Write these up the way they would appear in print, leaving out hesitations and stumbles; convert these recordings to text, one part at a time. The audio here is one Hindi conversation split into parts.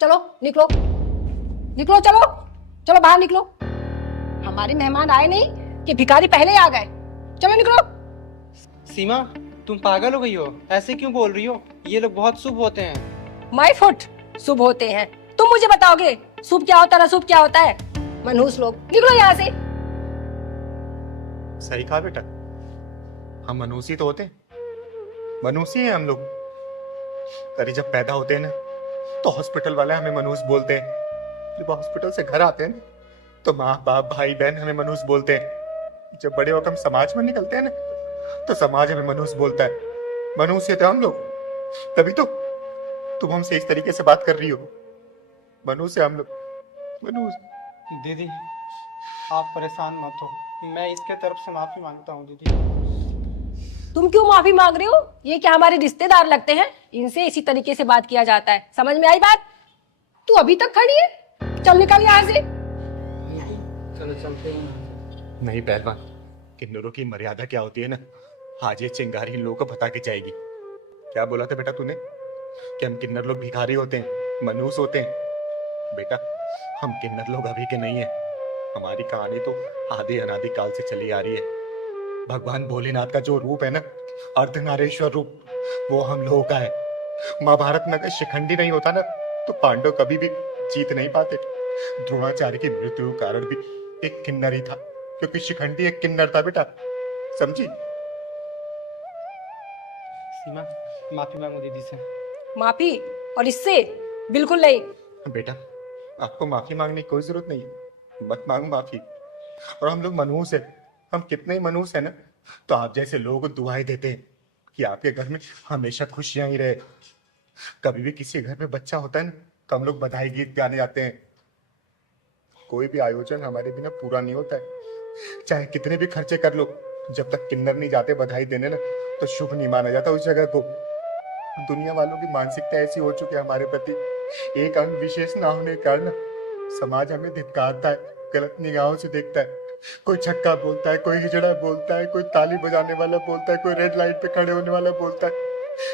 चलो निकलो, निकलो, चलो चलो बाहर निकलो। हमारे मेहमान आए नहीं कि भिखारी पहले ही आ गए। चलो निकलो। सीमा, तुम पागल हो गई हो? ऐसे क्यों बोल रही हो? ये लोग बहुत शुभ होते हैं। माय फुट, शुभ होते हैं? तुम मुझे बताओगे शुभ क्या होता है ना शुभ क्या होता है? मनहूस लोग, निकलो यहाँ से। सही कहा बेटा, हम मनुष्य तो होते हैं, मनुष्य हैं हम लोग। अरे जब पैदा होते हैं ना तो हॉस्पिटल वाले हमें मनुष्य बोलते हैं। जब हॉस्पिटल से घर आते हैं ना तो माँ बाप भाई बहन हमें मनुष्य बोलते हैं। जब बड़े होकर हम समाज में निकलते हैं ना तो समाज हमें मनुष्य बोलता है। मनुष्य थे हम लोग, तभी तो तुम हमसे इस तरीके से बात कर रही हो। मनुष्य हम लोग, मनुष्य। दीदी, आप परेशान मत हो, मैं इसके तरफ से माफी मांगता हूँ दीदी। तुम क्यों माफी मांग रहे हो? ये क्या हमारे रिश्तेदार लगते हैं? इनसे इसी तरीके से बात किया जाता है। समझ में आई बात? तू अभी तक खड़ी है? चल निकल यहाँ से। चलो चलते हैं। नहीं पहलवान, किन्नरों की मर्यादा क्या होती है ना, आज ये चिंगारी इन लोगों को बता के जाएगी। क्या बोला था बेटा तूने कि हम किन्नर लोग भिखारी होते हैं, मनुष्य होते हैं? बेटा, हम किन्नर लोग अभी के नहीं है। हमारी कहानी तो आदि अनादि काल से चली आ रही है। भगवान भोलेनाथ का जो रूप है ना, अर्धनारेश्वर रूप, वो हम लोगों का है। महाभारत में अगर शिखंडी नहीं होता ना तो पांडव कभी भी जीत नहीं पाते। द्रोणाचार्य की मृत्यु का कारण भी एक किन्नर ही था, क्योंकि शिखंडी एक किन्नर था बेटा, समझी? सीमा, माफी मांगो दीदी से। माफी? और इससे? बिल्कुल नहीं। बेटा, आपको माफी मांगने की कोई जरूरत नहीं है, मत मांगो माफी। और हम लोग मनुष्य है, हम कितने ही मनुष्य है ना, तो आप जैसे लोगों को दुआएं देते हैं कि आपके घर में हमेशा खुशियां ही रहे। कभी भी किसी घर में बच्चा होता है ना तो हम लोग बधाई गीत गाने जाते हैं। कोई भी आयोजन हमारे बिना पूरा नहीं होता है, चाहे कितने भी खर्चे कर लो, जब तक किन्नर नहीं जाते बधाई देने ना तो शुभ नहीं माना जाता उस जगह को। दुनिया वालों की मानसिकता ऐसी हो चुकी है हमारे प्रति, एक अंग विशेष ना होने के कारण समाज हमें धिक्कारता है, गलत निगाहों से देखता है। कोई छक्का बोलता है, कोई हिजड़ा बोलता है, कोई ताली बजाने वाला बोलता है, कोई रेड लाइट पे खड़े होने वाला बोलता है।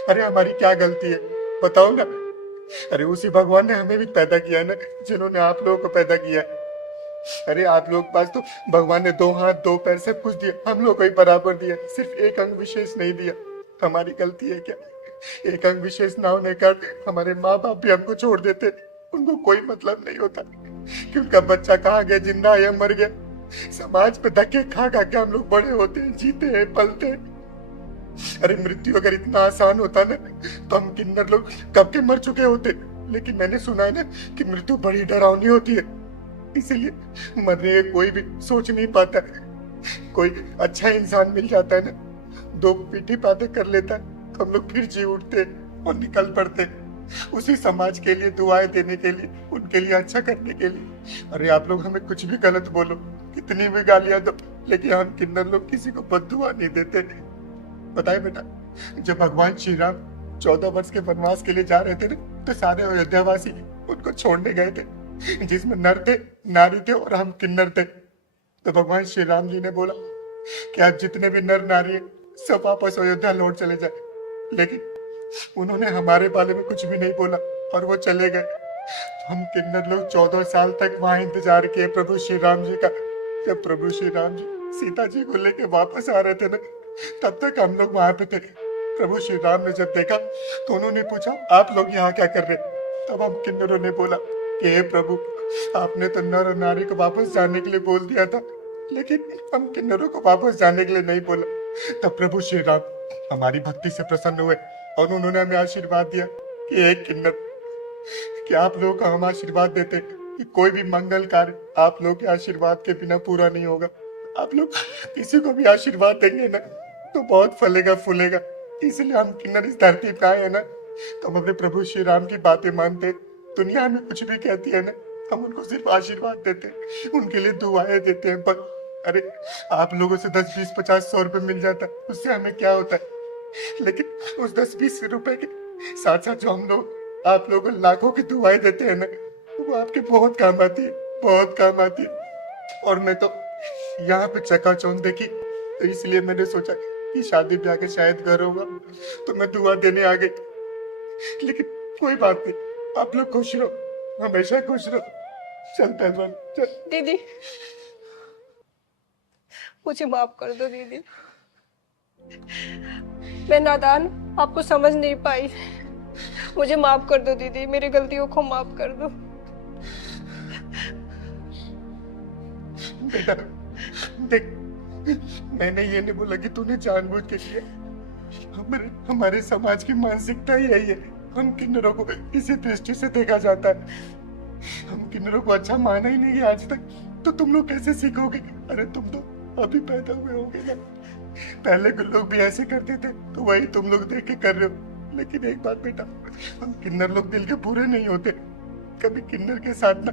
अरे हमारी क्या गलती है बताओ ना? अरे उसी भगवान ने हमें भी पैदा किया है ना, जिन्होंने आप लोगों को पैदा किया है। अरे आप लोग के पास तो भगवान ने 2 हाथ 2 पैर सब कुछ दिया, हम लोग को ही बराबर दिया, सिर्फ एक अंग विशेष नहीं दिया। हमारी गलती है क्या? एक अंग विशेष ना होने का हमारे माँ बाप भी हमको छोड़ देते, उनको कोई मतलब नहीं होता कि उनका बच्चा कहाँ गया, जिंदा है या मर गया। समाज पे धक्के खा खा के हम लोग बड़े होते हैं, जीते हैं, पलते हैं। अरे मृत्यु अगर इतना आसान होता ना तो हम किन्नर लोग कब के मर चुके होते। लेकिन मैंने सुना है ना कि मृत्यु बड़ी डरावनी होती है, इसीलिए मरने कोई भी सोच नहीं पाता। कोई अच्छा इंसान मिल जाता है ना, 2 पीठी बातें कर लेता है तो हम लोग फिर जी उठते और निकल पड़ते उसी समाज के लिए, दुआएं देने के लिए, उनके लिए अच्छा करने के लिए। अरे आप लोग हमें कुछ भी गलत बोलो, कितनी भी गालियां दो, लेकिन हम किन्नर लोग किसी को बद्दुआ नहीं देते। बताए बेटा, जब भगवान श्री राम 14 वर्ष के वनवास के लिए जा रहे थे ना तो सारे अयोध्यावासी उनको छोड़ने गए थे, जिसमें नर थे, नारी थे और हम किन्नर थे। तो भगवान श्री राम जी ने बोला कि आप जितने भी नर नारी हैं सब वापस अयोध्या लौट चले जाए, लेकिन उन्होंने हमारे बारे में कुछ भी नहीं बोला और वो चले गए। तो हम किन्नर लोग 14 साल तक वहां इंतजार किए प्रभु श्री राम जी का। जब प्रभु श्री राम जी सीता जी को लेके वापस आ रहे थे ना, तब तक हम लोग वहां पे थे। प्रभु श्री राम ने जब देखा तो उन्होंने पूछा, आप लोग यहाँ क्या कर रहे? तब हम किन्नरों ने बोला कि हे प्रभु, आपने तो नर और नारी को वापस जाने के लिए बोल दिया था, लेकिन हम किन्नरों को वापस जाने के लिए नहीं बोला। तब प्रभु श्री राम हमारी भक्ति से प्रसन्न हुए और उन्होंने हमें आशीर्वाद दिया कि एक किन्नर, कि आप लोगों को हम आशीर्वाद देते कि कोई भी मंगल कार्य आप लोग के आशीर्वाद के बिना पूरा नहीं होगा। आप लोग किसी को भी आशीर्वाद देंगे ना तो बहुत फलेगा फूलेगा। इसलिए हम किन्नर इस धरती पे आए हैं ना, तो हम अपने प्रभु श्री राम की बातें मानते। दुनिया हमें कुछ भी कहती है ना, हम उनको सिर्फ आशीर्वाद देते, उनके लिए दुआएं देते हैं। पर अरे आप लोगों से 10, 20, 50, 100 रुपए मिल जाता है, उससे हमें क्या होता है? लेकिन उस 10, 20 रुपए के साथ साथ जो हम लोग आप लोगों को लाखों की दुआएं देते हैं ना, वो आपके बहुत काम आती है, बहुत काम आती है। और मैं तो यहाँ पे चकाचौंध देखी तो इसलिए मैंने सोचा कि शादी ब्याह के शायद घर होगा तो मैं दुआ देने आ गई। लेकिन कोई बात नहीं, आप लोग खुश रहो, हमेशा खुश रहो। चल पहलवान चल। दीदी, मुझे माफ कर दो दीदी। मैं नादान आपको समझ नहीं पाई। मुझे माफ कर दो दीदी, मेरी गलतियों को माफ कर दो। बेटा देख, मैंने ये नहीं बोला कि तूने जानबूझ के किया। हमारे समाज की मानसिकता ही यही है। हम किन्नरों को इसी दृष्टि से देखा जाता है। हम किन्नरों को अच्छा माना ही नहीं आज तक, तो तुम लोग कैसे सीखोगे? अरे तुम तो अभी पैदा हुए होगे ना। पहले के लोग भी ऐसे करते थे, तो वही तुम लोग देख के कर रहे हो। लेकिन एक बात बेटा, हम किन्नर लोग दिल के पूरे नहीं होते। कभी किन्नर के साथ ना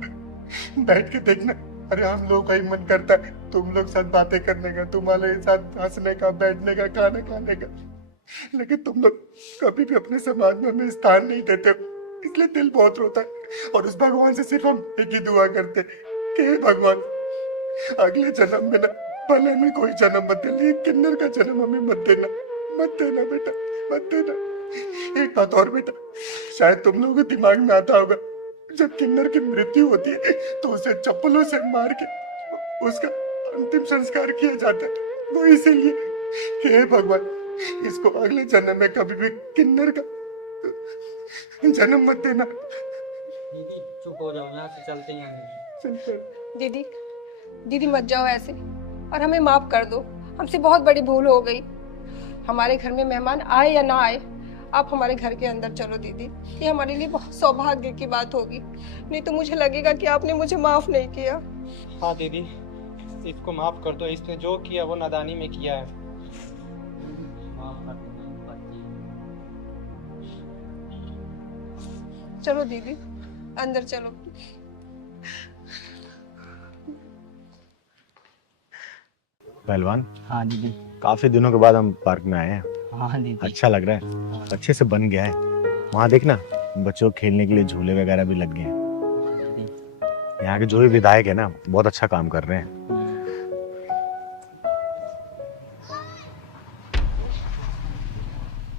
बैठ के देखना। अरे हम लोग का ही मन करता है तुम लोग साथ बातें करने का, तुम्हारे साथ हंसने का, बैठने का, खाना खाने का। लेकिन तुम लोग कभी भी अपने समाज में हमें स्थान नहीं देते हो, इसलिए दिल बहुत रोता है। और उस भगवान से सिर्फ हम एक ही दुआ करते हैं कि हे भगवान, अगले जन्म में ना भले में कोई जन्म मत दे, लेकिन किन्नर का जन्म हमें मत देना। मत देना बेटा, मत देना। एक बात और बेटा, शायद तुम लोगों के दिमाग में आता होगा, जब किन्नर की मृत्यु होती है तो उसे चप्पलों से मार के उसका अंतिम संस्कार किया जाता है। वो इसीलिए कि हे भगवान, इसको अगले जन्म में कभी भी किन्नर का जन्म मत देना। दीदी चुप हो जाओ, यहाँ से चलते हैं। दीदी, दीदी मत जाओ ऐसे, और हमें माफ कर दो। हमसे बहुत बड़ी भूल हो गई। हमारे घर में मेहमान आए या ना आए, आप हमारे घर के अंदर चलो दीदी। ये हमारे लिए बहुत सौभाग्य की बात होगी, नहीं तो मुझे लगेगा कि आपने मुझे माफ नहीं किया। हाँ दीदी, इसको माफ कर दो। इसने जो किया वो नादानी में किया है। माफ कर दो बाकी। चलो दीदी, अंदर चलो। पहलवान, हाँ दीदी। काफी दिनों के बाद हम पार्क में आए हैं। हाँ दीदी। अच्छा लग रहा है, अच्छे से बन गया है। वहाँ देखना, बच्चों को खेलने के लिए झूले वगैरह भी लग गए हैं। दीदी। यहाँ के जो भी विधायक है ना, बहुत अच्छा काम कर रहे हैं।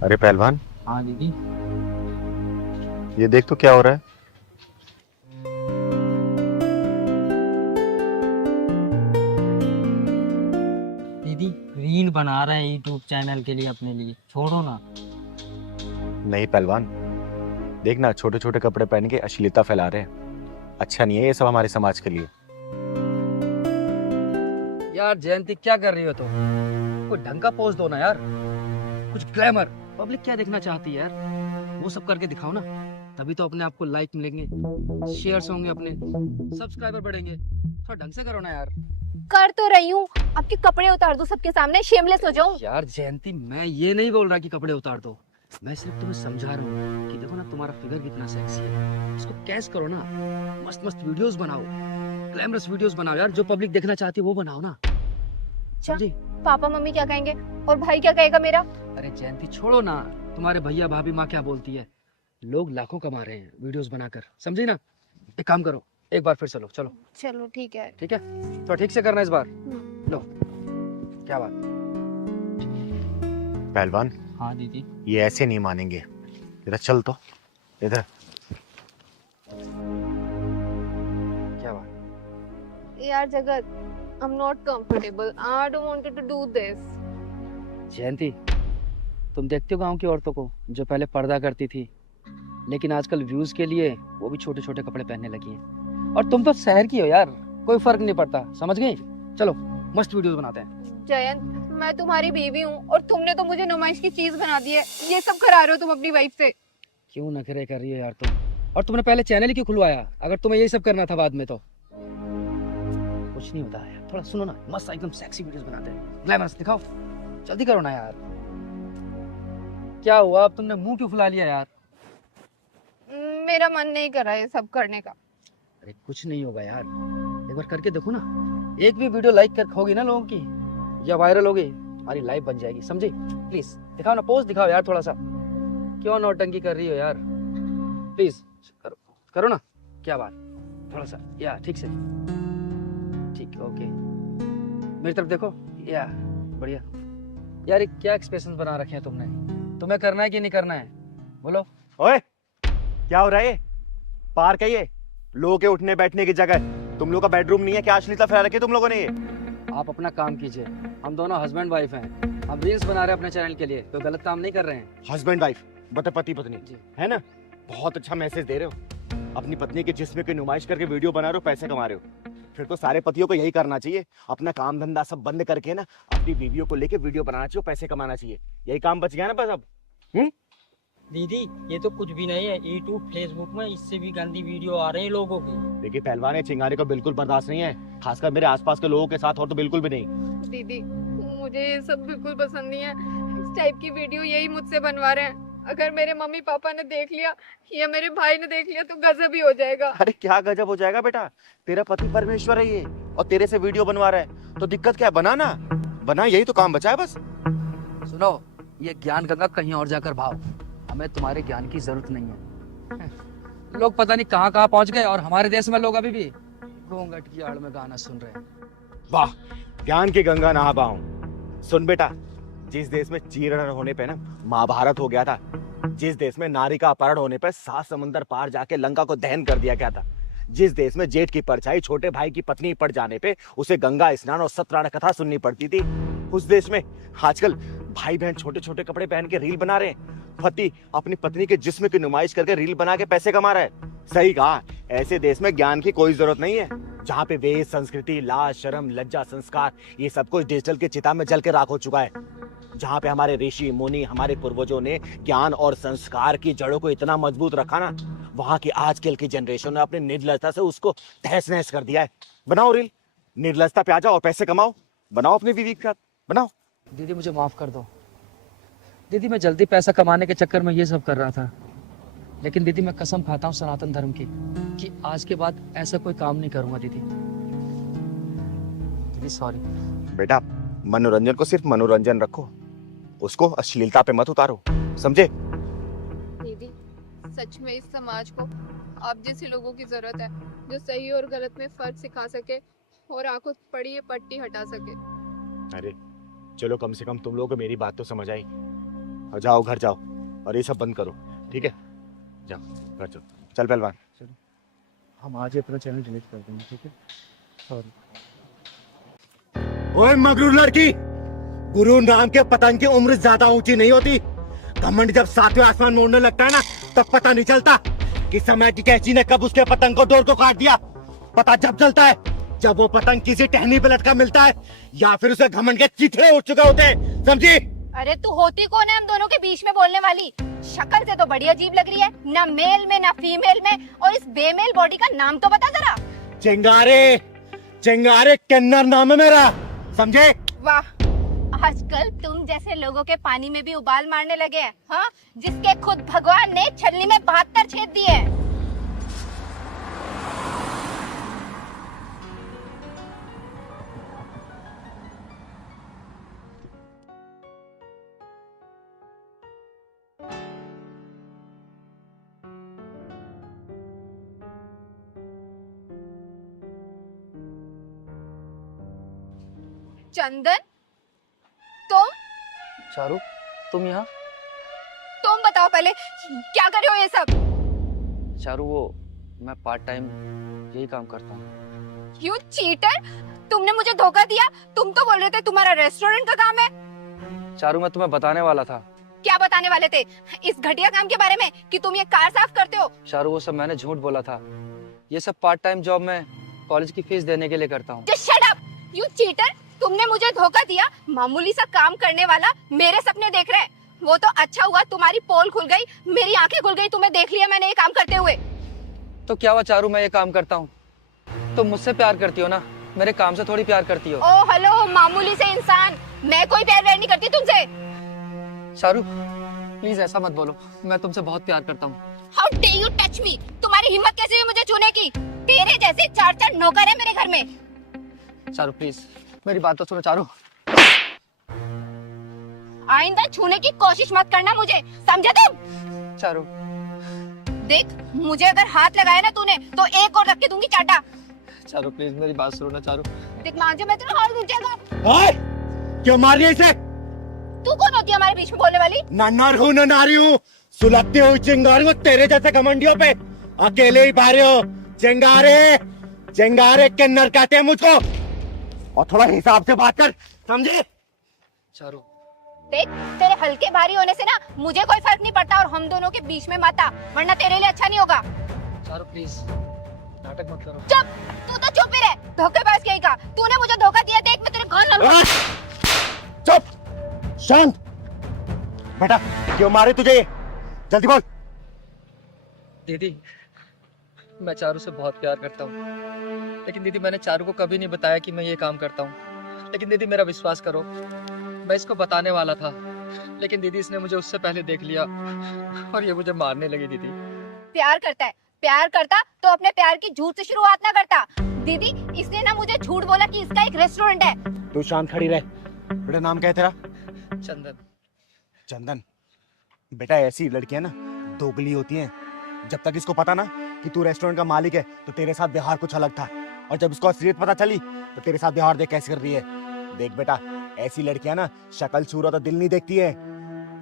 अरे पहलवान, हाँ दीदी। ये देख तो क्या हो रहा है। दीदी रील बना रहे हैं यूट्यूब चैनल के लिए अपने लिए, छोड़ो ना। नहीं पहलवान, देखना छोटे छोटे कपड़े पहन के अश्लीलता फैला रहे हैं। अच्छा नहीं है ये सब हमारे समाज के लिए। यार जयंती, क्या कर रही हो तुम? कोई ढंग का पोज दो ना यार, कुछ ग्लैमर। पब्लिक क्या देखना चाहती है यार, वो सब करके दिखाओ ना, तभी तो अपने आप को लाइक मिलेंगे, शेयर्स होंगे, अपने सब्सक्राइबर बढ़ेंगे। थोड़ा ढंग से करो ना यार। कर तो रही हूँ, आपके कपड़े उतार दो सबके सामने, शेमलेस हो जाऊं। यार जयंती, मैं ये नहीं बोल रहा कि कपड़े उतार दो, मैं सिर्फ तुम्हें समझा रहा हूँ कि देखो ना तुम्हारा फिगर कितना सेक्सी है, इसको कैच करो ना, मस्त मस्त वीडियोस बनाओ, ग्लैमरस वीडियोस बनाओ यार, जो पब्लिक देखना चाहती है वो बनाओ ना। समझी? पापा मम्मी क्या कहेंगे और भाई क्या कहेगा मेरा? अरे जयंती छोड़ो ना, तुम्हारे भैया भाभी माँ क्या बोलती है, लोग लाखों कमा रहे हैं वीडियोस बनाकर, समझी ना? एक काम करो, एक बार फिर चलो चलो। चलो ठीक है। ठीक है, तो ठीक से करना इस बार। लो, क्या बात। पहलवान, हाँ दीदी। ये ऐसे नहीं मानेंगे। इधर चल तो, इधर। क्या बात। यार जगत, I'm not comfortable. I don't want to do this. जयंती, तुम देखते हो गांव की औरतों को जो पहले पर्दा करती थी, लेकिन आजकल व्यूज के लिए वो भी छोटे छोटे कपड़े पहनने लगी हैं। और तुम तो शहर की हो यार, कोई फर्क नहीं पड़ता, समझ गई? चलो मस्त वीडियोस बनाते हैं। जयंत, मैं तुम्हारी बीवी हूँ और तुमने तो मुझे नुमाइश की चीज बना दी है। ये सब करा रहे हो तुम अपनी वाइफ से। क्यों नखरे कर रही हो यार तुम? और तुमने पहले चैनल ही क्यों खुलवाया, अगर तुम्हें यही सब करना था बाद में तो? कुछ नहीं होता है, थोड़ा सुनो ना, मस्त एकदम सेक्सी वीडियोस बनाते हैं, ग्लैमरस दिखाओ, जल्दी करो ना यार। क्या हुआ, अब तुमने मुंह क्यों फुला लिया यार? मेरा मन नहीं कर रहा है सब करने का। अरे कुछ नहीं होगा यार, एक बार करके देखो ना, एक भी वीडियो लाइक कर होगी ना लोगों की, या वायरल होगी, हमारी लाइफ बन जाएगी, समझी? प्लीज दिखाओ ना, पोज दिखाओ यार थोड़ा सा। क्यों नौटंकी कर रही हो यार, प्लीज करो करो ना। क्या बात, थोड़ा सा या ठीक से, ठीक, ओके, मेरी तरफ देखो, या बढ़िया। यार ये क्या एक्सप्रेशन बना रखे हैं तुमने, तुम्हें करना है कि नहीं करना है, बोलो। ओए, क्या हो रहा है ये? पार्क है ये, लोगों के उठने बैठने की जगह तुम लोग का बेडरूम नहीं है क्या? अश्लीलता फैला रखी है तुम लोगों ने ये। आप अपना काम कीजिए, हम दोनों हस्बैंड वाइफ हैं, हम रील्स बना रहे हैं अपने चैनल के लिए, तो गलत काम नहीं कर रहे हैं। हस्बैंड वाइफ मतलब पति पत्नी जी। है ना? बहुत अच्छा मैसेज दे रहे हो। अपनी पत्नी के जिस्म की नुमाइश करके वीडियो बना रहे हो, पैसे कमा रहे हो। फिर तो सारे पतियों को यही करना चाहिए, अपना काम धंधा सब बंद करके ना अपनी बीवियों को लेके वीडियो बनाना चाहिए, पैसे कमाना चाहिए। यही काम बच गया ना बस अब। दीदी ये तो कुछ भी नहीं है, यूट्यूब फेसबुक में इससे भी गंदी वीडियो आ रही है लोगों की। देखिए पहलवान, ये चिंगारी को बिल्कुल बर्दाश्त नहीं है, खासकर मेरे आसपास के लोगों के साथ, और तो बिल्कुल भी नहीं। दीदी मुझे ये सब बिल्कुल पसंद नहीं है। इस टाइप की वीडियो यही मुझसे बनवा रहे हैं। अगर मेरे मम्मी पापा ने देख लिया या मेरे भाई ने देख लिया तो गजब ही हो जाएगा। अरे क्या गजब हो जाएगा बेटा, तेरा पति परमेश्वर है ये, और तेरे से वीडियो बनवा रहा है, तो दिक्कत क्या है? बना ना, बना, यही तो काम बचा है बस। सुनो, ये ज्ञान गंगा कहीं और जाकर भाव, हमें तुम्हारे ज्ञान की जरूरत नहीं है। लोग पता नहीं कहाँ कहाँ पहुँच गए, और हमारे देश में लोग अभी भी घूंघट की आड़ में गाना सुन रहे हैं। वाह, ज्ञान की गंगा नहा पाऊं। सुन बेटा, जिस देश में चीरण होने पे ना महाभारत हो गया था, जिस देश में नारी का अपहरण होने पे 7 समुंदर पार जाके लंका को दहन कर दिया गया था, जिस देश में जेठ की परछाई छोटे भाई की पत्नी पड़ जाने पे उसे गंगा स्नान और सत्यनारायण कथा सुननी पड़ती थी, उस देश में आजकल भाई बहन छोटे छोटे कपड़े पहन के रील बना रहे हैं, पति अपनी पत्नी के जिस्म की नुमाइश करके रील बना के पैसे कमा रहा है। सही कहा, ऐसे देश में ज्ञान की कोई जरूरत नहीं है, जहाँ पे वेद, संस्कृति, लाज, शर्म, लज्जा, संस्कार ये सब कुछ डिजिटल के चिता में जल के राख हो चुका है, जहाँ पे हमारे ऋषि मुनि, हमारे पूर्वजों ने ज्ञान और संस्कार की जड़ों को इतना मजबूत रखा ना, वहाँ की आजकल की जनरेशन ने अपनी निर्लजता से उसको तहस नहस कर दिया है। बनाओ रील, निर्लजता पे आ जाओ और पैसे कमाओ, बनाओ अपनी बीवी के साथ, बनाओ। दीदी मुझे माफ कर दो दीदी, मैं जल्दी पैसा कमाने के चक्कर में ये सब कर रहा था, लेकिन दीदी मैं कसम खाता हूँ सनातन धर्म की कि आज के बाद ऐसा कोई काम नहीं करूंगा दीदी। दीदी सॉरी। बेटा, मनोरंजन को सिर्फ मनोरंजन रखो, उसको अश्लीलता पे मत उतारो, समझे? दीदी सच में इस समाज को आप जैसे लोगों की जरूरत है, जो सही और गलत में फर्क सिखा सके और आंखों पड़ी ये पट्टी हटा सके। अरे चलो, कम से कम तुम लोगों को मेरी बात तो समझ आई। जाओ घर जाओ और ये सब बंद करो, ठीक है? जाओ घर जाओ। चल पहलवान, हम आज ही अपना चैनल डिलीट कर देंगे, ठीक है? सॉरी। ओए मगरूर लड़की, गुरु नाम के पतंग की उम्र ज्यादा ऊंची नहीं होती। घमंड जब 7वें आसमान में उड़ने लगता है ना, तब पता नहीं चलता कि समय की कैंची ने कब उसके पतंग को डोर को काट दिया। पता जब चलता है जब वो पतंग किसी टहनी पे लटका मिलता है, या फिर उसे घमंड के चिथड़े उठ चुके होते हैं, समझी? अरे तू होती कौन है हम दोनों के बीच में बोलने वाली? शक्ल से तो बड़ी अजीब लग रही है, ना मेल में ना फीमेल में, और इस बेमेल बॉडी का नाम तो बता जरा। चिंगारे, चिंगारे किन्नर नाम है मेरा, समझे? वाह, आजकल तुम जैसे लोगों के पानी में भी उबाल मारने लगे हैं, हाँ? जिसके खुद भगवान ने छलनी में 72 छेद दिए हैं। चंदन, तुम चारू, तुम यहाँ? तुम बताओ पहले क्या कर रहे हो ये सब? चारू, वो मैं पार्ट टाइम यही काम करता हूँ। यू चीटर, तुमने मुझे धोखा दिया। तुम तो बोल रहे थे तुम्हारा रेस्टोरेंट का काम है। चारू, मैं तुम्हें बताने वाला था। क्या बताने वाले थे? इस घटिया काम के बारे में कि तुम ये कार साफ करते हो? चारू, वो सब मैंने झूठ बोला था। ये सब पार्ट टाइम जॉब मैं कॉलेज की फीस देने के लिए करता हूँ। Just shut up, you cheater! तुमने मुझे धोखा दिया। मामूली सा काम करने वाला मेरे सपने देख रहा है। वो तो अच्छा हुआ तुम्हारी पोल खुल गई, मेरी आंखें खुल गई, तुम्हें देख लिया मैंने ये काम करते हुए। तो क्या हुआ चारू, मैं ये काम करता हूँ, तुम मुझसे प्यार करती हो ना, मेरे काम से थोड़ी प्यार करती हो। ओ हेलो मामूली से इंसान, मैं कोई प्यार व्यार नहीं करती तुमसे। चारू प्लीज ऐसा मत बोलो, मैं तुमसे बहुत प्यार करता हूँ। How dare you touch me? तुम्हारी हिम्मत कैसे हुई मुझे छूने की? तेरे जैसे 4 नौकर है मेरे घर में। चारू प्लीज मेरी बात तो सुनो। चारू, आइंदा छूने की कोशिश मत करना मुझे, समझे तुम? चारू देख, मुझे अगर हाथ लगाया ना तूने तो एक और रख के दूंगी चाटा। चारू प्लीज मेरी बात सुनो ना। चारू देख, मान जा मैं तेरा हाथ उठ जाएगा। ओए, क्यों मार रही है इसे? तू कौन होती है हमारे बीच में बोलने वाली? नन्नार हूँ, ननारी हूँ, सुलगती हुई चिंगारी हो तेरे जैसे घमंडियों पे। अकेले ही पा रहे हो, चिंगारे किन्नर कहते हैं मुझको, और थोड़ा हिसाब से बात कर, समझे? चारू, देख, तेरे हल्के भारी होने से ना मुझे कोई फर्क नहीं पड़ता, और हम दोनों के बीच में मत आ, वरना तेरे लिए अच्छा नहीं होगा। चारू प्लीज नाटक मत करो। चुप, तू तो चुप ही रह, धोखेबाज कहीं का। तूने मुझे धोखा दिया, देख मैं तेरे घर चुप, शांत। बेटा क्यों मारे तुझे ये? जल्दी बोल। दीदी, मैं चारू से बहुत प्यार करता हूँ, लेकिन दीदी मैंने चारू को कभी नहीं बताया कि मैं ये काम करता हूँ। लेकिन दीदी मेरा विश्वास करो, मैं इसको बताने वाला था, लेकिन दीदी इसने मुझे उससे पहले देख लिया और ये मुझे मारने लगी। दीदी प्यार करता है, प्यार करता तो अपने प्यार की झूठ से शुरुआत ना करता। दीदी, इसने ना मुझे झूठ बोला कि इसका एक रेस्टोरेंट है। तू शांत खड़ी रह। बेटा नाम क्या है तेरा? चंदन। चंदन। बेटा ऐसी लड़कियां ना दोगली होती हैं। जब तक इसको पता ना कि तू रेस्टोरेंट का मालिक है तो तेरे साथ व्यवहार कुछ अलग था, और जब इसको असलियत पता चली तो तेरे साथ व्यवहार देख कैसे कर रही है। देख बेटा, ऐसी लड़कियां ना शक्ल सूरत और दिल नहीं देखती है।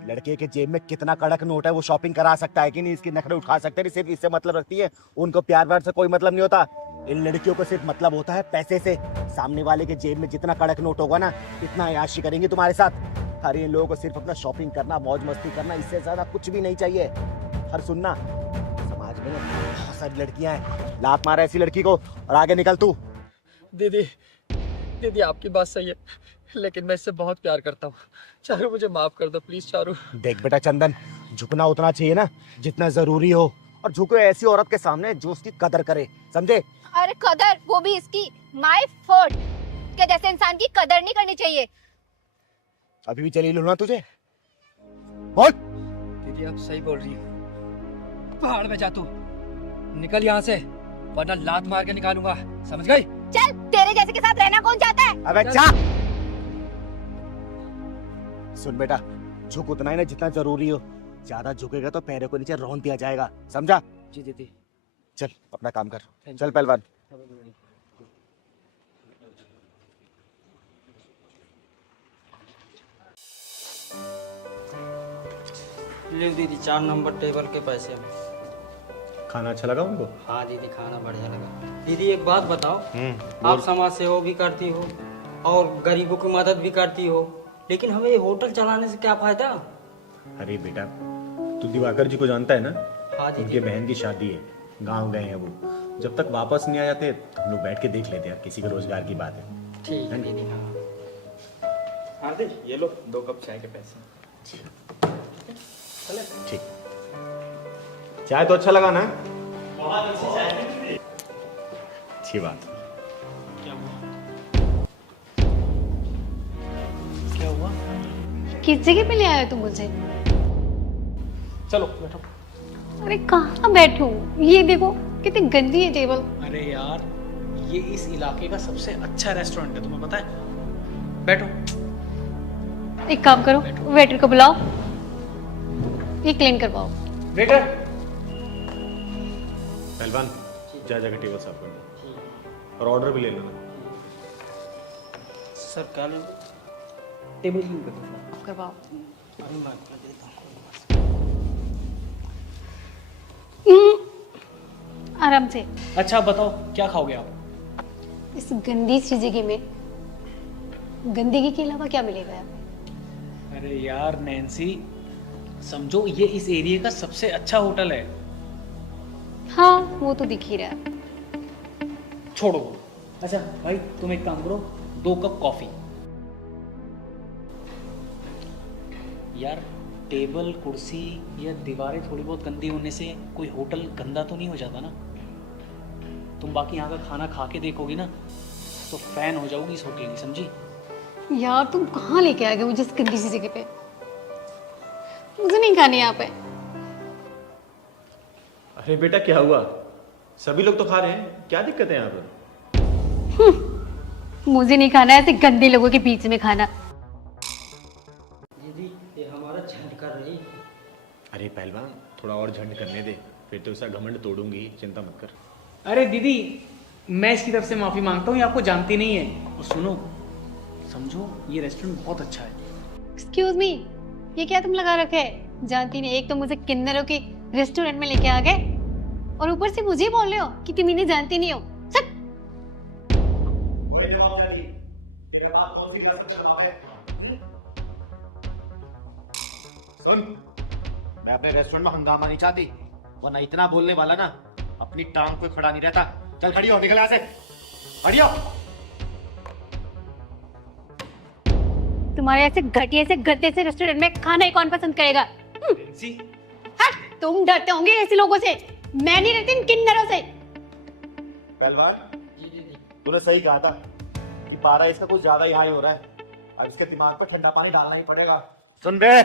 लड़के के जेब में कितना कड़क नोट है वो शॉपिंग करा सकता है कि नहीं, इसकी नखरे उठा सकते हैं, सिर्फ इससे मतलब रखती है। उनको प्यार व्यार से कोई मतलब नहीं होता। इन लड़कियों को सिर्फ मतलब होता है पैसे से। सामने वाले के जेब में जितना कड़क नोट होगा ना, इतना याशी करेंगे तुम्हारे साथ। अरे इन लोगों को सिर्फ अपना शॉपिंग करना, मौज मस्ती करना, इससे ज्यादा कुछ भी नहीं चाहिए। हर सुनना, समाज में बहुत सारी लड़कियां हैं, लात मारा ऐसी लड़की को और आगे निकल तू। दीदी, दीदी आपकी बात सही है, लेकिन मैं इससे बहुत प्यार करता हूँ। चारू मुझे माफ कर दो प्लीज। चारू देख बेटा चंदन, झुकना उतना चाहिए ना जितना जरूरी हो, और झुको ऐसी औरत के सामने जो उसकी कदर करे, समझे? अरे कदर, वो भी इसकी माय फॉल्ट के जैसे इंसान की कदर नहीं करनी चाहिए। अभी भी चली लो ना तुझे, बोल। दीदी आप सही बोल रही हो। पहाड़ में जा तू, निकल यहाँ से, वरना लात मार के निकालूंगा, समझ गई? चल, तेरे जैसे के साथ रहना कौन चाहता है? अबे जा। सुन बेटा, झुक उतना ही ना जितना जरूरी हो। ज्यादा झुकेगा तो पैरों को नीचे रौंद दिया जाएगा, समझा? जी दीदी। चल अपना काम कर, चल पहलवान। ले दीदी 4 नंबर टेबल के पैसे। खाना अच्छा लगा उनको? हाँ दीदी, खाना बढ़िया लगा। दीदी एक बात बताओ, आप समाज सेवा भी करती हो और गरीबों की मदद भी करती हो, लेकिन हमें ये होटल चलाने से क्या फायदा? अरे बेटा, तू दिवाकर जी को जानता है ना? हाँ दीदी। उनके बहन की शादी है, गांव गए हैं वो। जब तक वापस नहीं आ जाते तो हम लोग बैठ के देख लेते हैं, किसी के रोजगार की बात है। ठीक है दीदी। हाँ हार्दिक, ये लो 2 कप चाय के पैसे। ठीक। चाय तो अच्छा लगा ना? बहुत अच्छी चाय। अच्छी बात। क्या हुआ? किस जगह पे ले आया तू मुझे? चलो बैठो। अरे कहाँ बैठूं? ये देखो कितनी गंदी है टेबल। अरे यार, ये इस इलाके का सबसे अच्छा रेस्टोरेंट है, तुम्हें पता है? बैठो। एक काम करो, वेटर को बुलाओ, ये क्लीन करवाओ। वेटर। पहलवान, जा जाकर टेबल साफ कर दो और ऑर्डर भी ले लो ना। सर क्या लेंगे? टेबल क्लीन कर दो। करवाओ। अरे बात कर देता हूँ। आराम से। अच्छा बताओ, क्या खाओगे आप? इस गंदी सी जगह में गंदगी के अलावा क्या मिलेगा यहाँ पे? अरे यार नैन्सी, समझो ये इस एरिया का सबसे अच्छा होटल है। हाँ वो तो दिख ही रहा है। छोड़ो। अच्छा भाई, तुम एक काम करो, 2 कप कॉफी। यार टेबल कुर्सी या दीवारें थोड़ी बहुत गंदी होने से कोई होटल गंदा तो नहीं हो जाता ना? तुम बाकी यहाँ का खाना खा के देखोगी ना तो फैन हो जाओगी इस होटल की, समझी? यार तुम कहाँ लेके आ गए मुझे इस गंदी सी जगह पे? मुझे नहीं खाने यहाँ पे। अरे बेटा क्या हुआ? सभी लोग तो खा रहे हैं, क्या दिक्कत है यहाँ पर? मुझे नहीं खाना ऐसे गंदे लोगों के बीच में खाना। दीदी ये हमारा झंड कर रही। अरे पहलवान, थोड़ा और झंड करने दे, फिर तो उसका घमंड तोड़ूंगी, चिंता मत कर। अरे दीदी, मैं इसकी तरफ से माफी मांगता हूँ, ये आपको जानती नहीं है। और सुनो, समझो ये रेस्टोरेंट बहुत अच्छा है। एक्सक्यूज मी, ये क्या तुम लगा रखे है? जानती नहीं, एक तो मुझे किन्नरों के रेस्टोरेंट में लेके आ गए, और ऊपर से मुझे बोल रहे हो कि तुम इन्हें जानती नहीं हो। सब सुन, मैं अपने रेस्टोरेंट में हंगामा नहीं चाहती, वरना इतना बोलने वाला ना अपनी टांग पे खड़ा नहीं रहता। चल खड़ी हो, निकल यहाँ से, खड़ी हो। तुम्हारे ऐसे घटिया से गद्दे से रेस्टोरेंट में खाना ही कौन पसंद करेगा? हट, तुम डरते होंगे ऐसे लोगों से, मैं नहीं डरती इन किन्नरों से। पहलवान, तूने सही कहा था कि पारा इसका कुछ ज्यादा ही हाई हो रहा है। अब इसके दिमाग पर ठंडा पानी डालना ही पड़ेगा। सुन बे,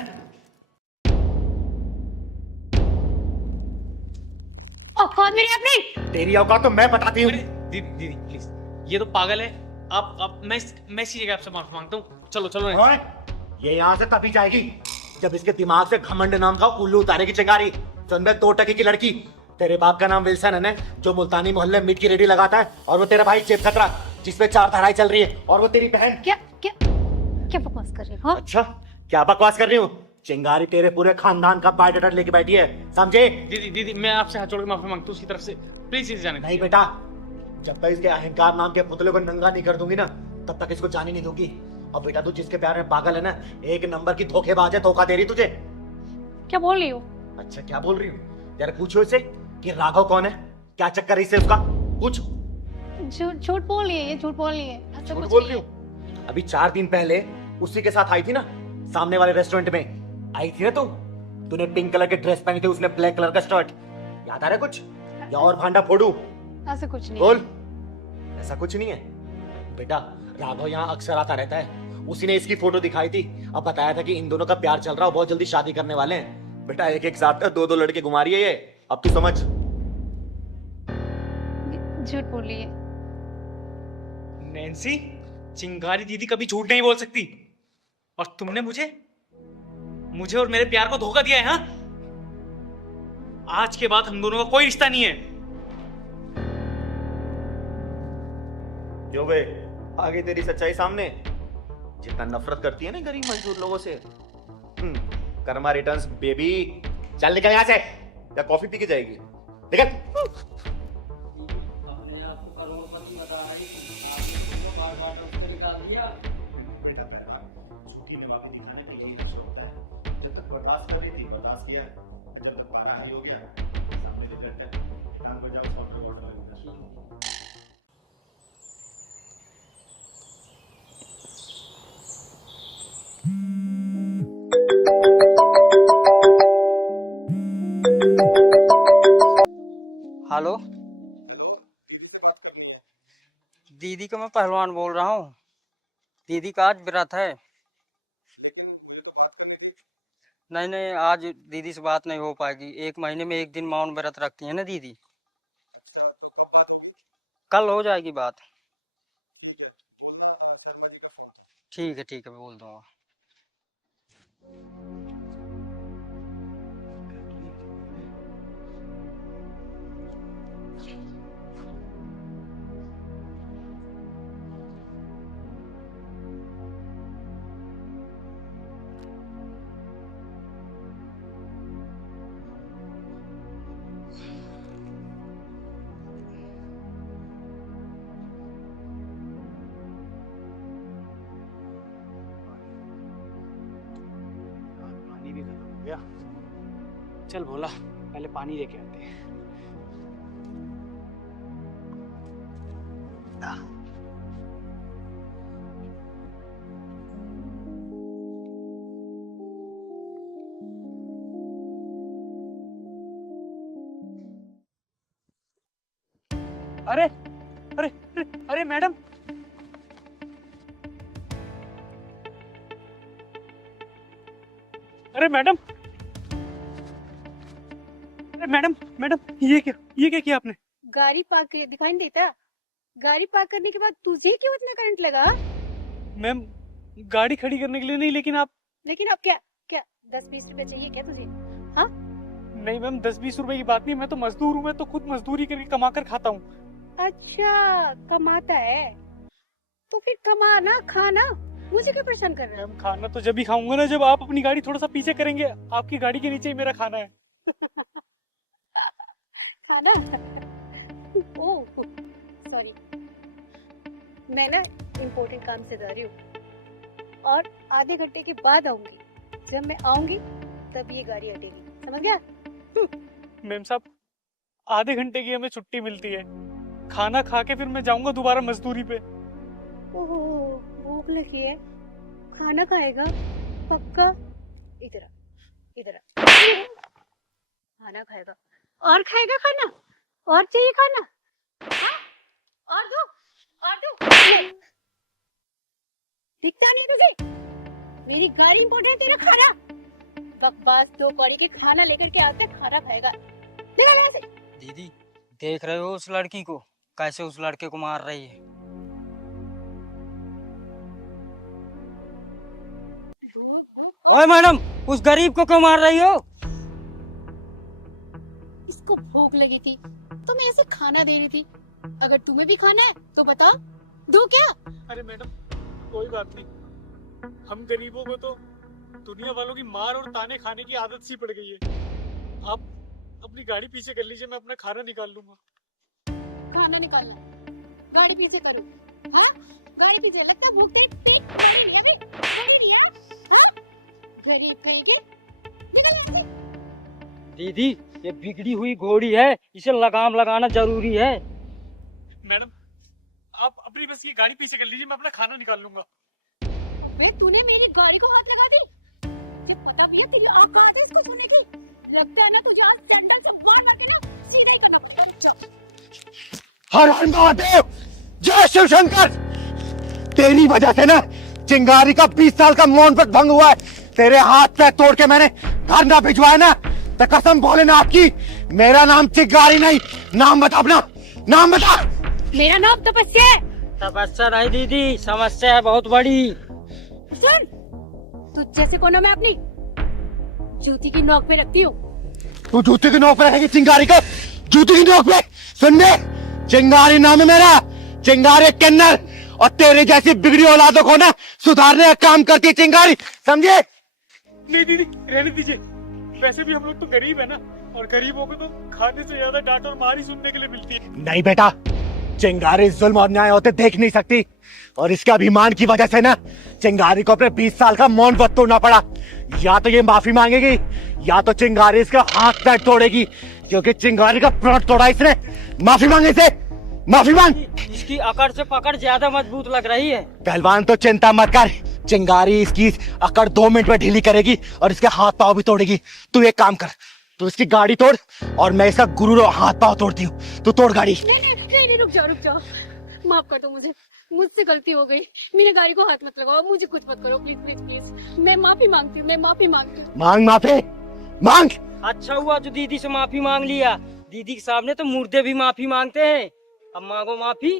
औकात मेरी अपनी। तेरी औकात तो मैं बताती हूँ। दीदी दीदी प्लीज, ये तो पागल है। आप मैं इसी जगह आपसे माफी मांगता हूँ। चलो चलो। ओए, ये यहाँ से तभी जाएगी जब इसके दिमाग से घमंड नाम का उल्लू उतारेगी चिंगारी। सुन बे, 2 टके की लड़की, तेरे बाप का नाम विल्सन है ना, जो मुल्तानी मोहल्ले में मीट की रेडी लगाता है, और वो तेरा भाई जेब खतरा जिसपे 4 धाराएं चल रही है, और वो तेरी बहन। क्या क्या क्या बकवास कर रहे हो? हाँ? अच्छा, क्या बकवास कर रही हूँ? चिंगारी तेरे पूरे खानदान का बायोडाटा लेके बैठी है, समझे? दीदी दीदी, मैं आपसे हाथ जोड़ के माफी मांगता हूँ उसकी तरफ से। प्लीज इसे जाने नहीं बेटा, जब तक इसके अहंकार नाम के पुतले को नंगा नहीं कर दूंगी ना, तब तक इसको जाने नहीं दूंगी। और बेटा, तू जिसके प्यार में पागल है ना, 1 नंबर की धोखेबाज है, धोखा दे रही तुझे। क्या बोल रही हो? अच्छा, क्या बोल रही हूँ? यार पूछो इसे कि राघव कौन है, क्या चक्कर है इससे उसका, पूछ। झूठ बोल रही है, ये झूठ बोल रही है। ऐसा झूठ कुछ बोल नहीं रही है। हूँ? अभी 4 दिन पहले उसी के साथ आई थी ना, सामने वाले रेस्टोरेंट में आई थी ना तू। तूने पिंक कलर के ड्रेस पहनी थी, उसने ब्लैक कलर का शर्ट। याद आ रहा है कुछ? या और भांडा फोड़ू? ऐसा कुछ नहीं बोल। ऐसा कुछ नहीं है बेटा, राघव यहाँ अक्सर आता रहता है। उसी ने इसकी फोटो दिखाई थी, अब बताया था कि इन दोनों का प्यार चल रहा है, बहुत जल्दी शादी करने वाले हैं। बेटा, एक साथ 2 लड़के घुमा रही है ये, अब तू समझ। झूठ बोल रही है। नैन्सी, चिंगारी दीदी कभी झूठ नहीं बोल सकती। और तुमने मुझे और मेरे प्यार को धोखा दिया है। हाँ, आज के बाद हम दोनों का कोई रिश्ता नहीं है। क्यों बे, आ गई तेरी सच्चाई सामने? जितना नफरत करती है ना गरीब मजदूर लोगों से। Karma returns baby. चल निकल यहाँ से, या कॉफी पी के जाएगी? निकल। बेटा पहलवान, सूखी में माफी दिखाने का यही दूसरा होता है। जब तक बर्दाश्त कर रही थी, बर्दाश्त किया, जब तक पारा हो गया, सामने से डरकर कान पर जाओ, सब ऑर्डर लगेगा। हेलो, दीदी को मैं पहलवान बोल रहा हूँ। दीदी का आज व्रत है। नहीं नहीं, आज दीदी से बात नहीं हो पाएगी। 1 महीने में 1 दिन मौन व्रत रखती है ना दीदी। कल हो जाएगी बात। ठीक है मैं बोल दूंगा। पानी भी खत्म हो गया। चल भोला, पहले पानी लेके आते हैं। अरे अरे अरे अरे मैडम, अरे मैडम, अरे मैडम मैडम, ये क्या किया आपने? गाड़ी पार्क कर दिखाई नहीं देता? गाड़ी पार्क करने के बाद तुझे क्यों इतना करंट लगा? मैम, गाड़ी खड़ी करने के लिए नहीं, लेकिन आप। लेकिन अब क्या क्या 10-20 रुपए चाहिए क्या तुझे? हाँ, नहीं मैम, 10-20 रुपए की बात नहीं, मैं तो मजदूर हूँ, मैं तो खुद मजदूरी करके कमा कर खाता हूँ। अच्छा कमाता है तो फिर कमा ना, खाना, मुझे क्यों परेशान कर रहे हो? मैम, खाना तो जब भी खाऊंगा ना, जब आप अपनी गाड़ी थोड़ा सा पीछे करेंगे। आपकी गाड़ी के नीचे ही मेरा खाना है। खाना ओह सॉरी, मैं ना इम्पोर्टेंट काम से जा रही हूँ और आधे घंटे के बाद आऊंगी। जब मैं आऊंगी तब ये गाड़ी हटेगी, समझ गया? मैम साहब, आधे घंटे की हमें छुट्टी मिलती है, खाना खा के फिर मैं जाऊंगा दोबारा मजदूरी पे। ओहो, भूख लगी है, खाना खाएगा पक्का? इधर आ, इधर आ। खाना खाएगा और खाएगा खाना, और चाहिए खाना? हाँ? और दो, और दो। दिखता नहीं तुझे? मेरी गाड़ी इम्पोर्टेंट, तेरा खाना। बकवास, दो कौड़ी के खाना लेकर के आते, खाना खाएगा। निकल यहाँ से। दीदी, देख रहे हो उस लड़की को कैसे उस लड़के को मार रही है? ओए मैडम, उस गरीब को क्यों मार रही हो? इसको भूख लगी थी तो मैं ऐसे खाना दे रही थी। अगर तुम्हें भी खाना है तो बताओ, दो क्या? अरे मैडम, कोई बात नहीं, हम गरीबों को तो दुनिया वालों की मार और ताने खाने की आदत सी पड़ गई है। आप अपनी गाड़ी पीछे कर लीजिए, मैं अपना खाना निकाल लूंगा। खाना निकालना, गाड़ी पीछे करो। हाँ, गाड़ी पीछे, लगता है भूख पेट खाने दिया। हाँ, गरीब कहेगी। निकल यहाँ से। दीदी, ये बिगड़ी हुई घोड़ी है, इसे लगाम लगाना जरूरी है। मैडम, आप अपनी बस ये गाड़ी पीछे कर लीजिए, मैं अपना खाना निकाल लूंगा। अबे, तूने मेरी गाड़ी को हाथ लगा दी। मुझे पता भी है तेरी औकात है इसको छूने की। लगता है ना तुझे आज सैंडल से बाल होते ना, सीधा करना पड़ेगा। हर हर महादेव, जय शिव शंकर। तेरी वजह से ना चिंगारी का 20 साल का मौन व्रत भंग हुआ है। तेरे हाथ पैर तोड़ के मैंने घर ना भिजवाया ना, तो कसम भोलेनाथ की, मेरा नाम चिंगारी नहीं। नाम बता अपना, नाम बता। मेरा नाम तपस्या है। तपस्या नहीं दीदी, समस्या है बहुत बड़ी। सुन, तुझ जैसे को ना मैं अपनी जूती की नोक पे रखती हूँ। तू जूती की नोक पे रखेगी चिंगारी को? जूती की नोक पे? सुन ले, चिंगारी नाम है मेरा, चिंगारी किन्नर। और तेरे जैसी बिगड़ी औलादों को ना सुधारने का काम करती है चिंगारी, समझे? नहीं दीदी, रहने दीजिए। वैसे भी हम लोग तो गरीब है ना, और गरीबों को तो खाने से ज्यादा डांट और मार ही सुनने के लिए मिलती है। नहीं बेटा, चिंगारी जुल्म और न्याय होते देख नहीं सकती, और इसके अभिमान की वजह से ना चिंगारी को अपने 20 साल का मौन व्रत तोड़ना पड़ा। या तो ये माफी मांगेगी, या तो चिंगारी इसका हाथ पैर तोड़ेगी, क्योंकि चिंगारी का प्राण तोड़ा इसने। माफी मांगे से, माफी मांग। इसकी अकड़ से पकड़ ज्यादा मजबूत लग रही है। पहलवान तो चिंता मत कर, चिंगारी इसकी अकड़ 2 मिनट में ढीली करेगी और इसके हाथ पांव भी तोड़ेगी। तू एक काम कर, तू इसकी गाड़ी तोड़ और मैं इसका गुरु हाथ पांव तोड़ती हूँ। तू तोड़ गाड़ी। नहीं, रुक जाओ। माफ कर दो मुझे, मुझसे गलती हो गई। मेरी गाड़ी को हाथ मत लगाओ, मुझे कुछ मत करो, प्लीज प्लीज प्लीज। मैं माफी मांगती हूँ, मांग माफी, मांग। अच्छा हुआ जो दीदी से माफी मांग लिया। दीदी के सामने तो मुर्दे भी माफी मांगते हैं। अब मांगो माफी।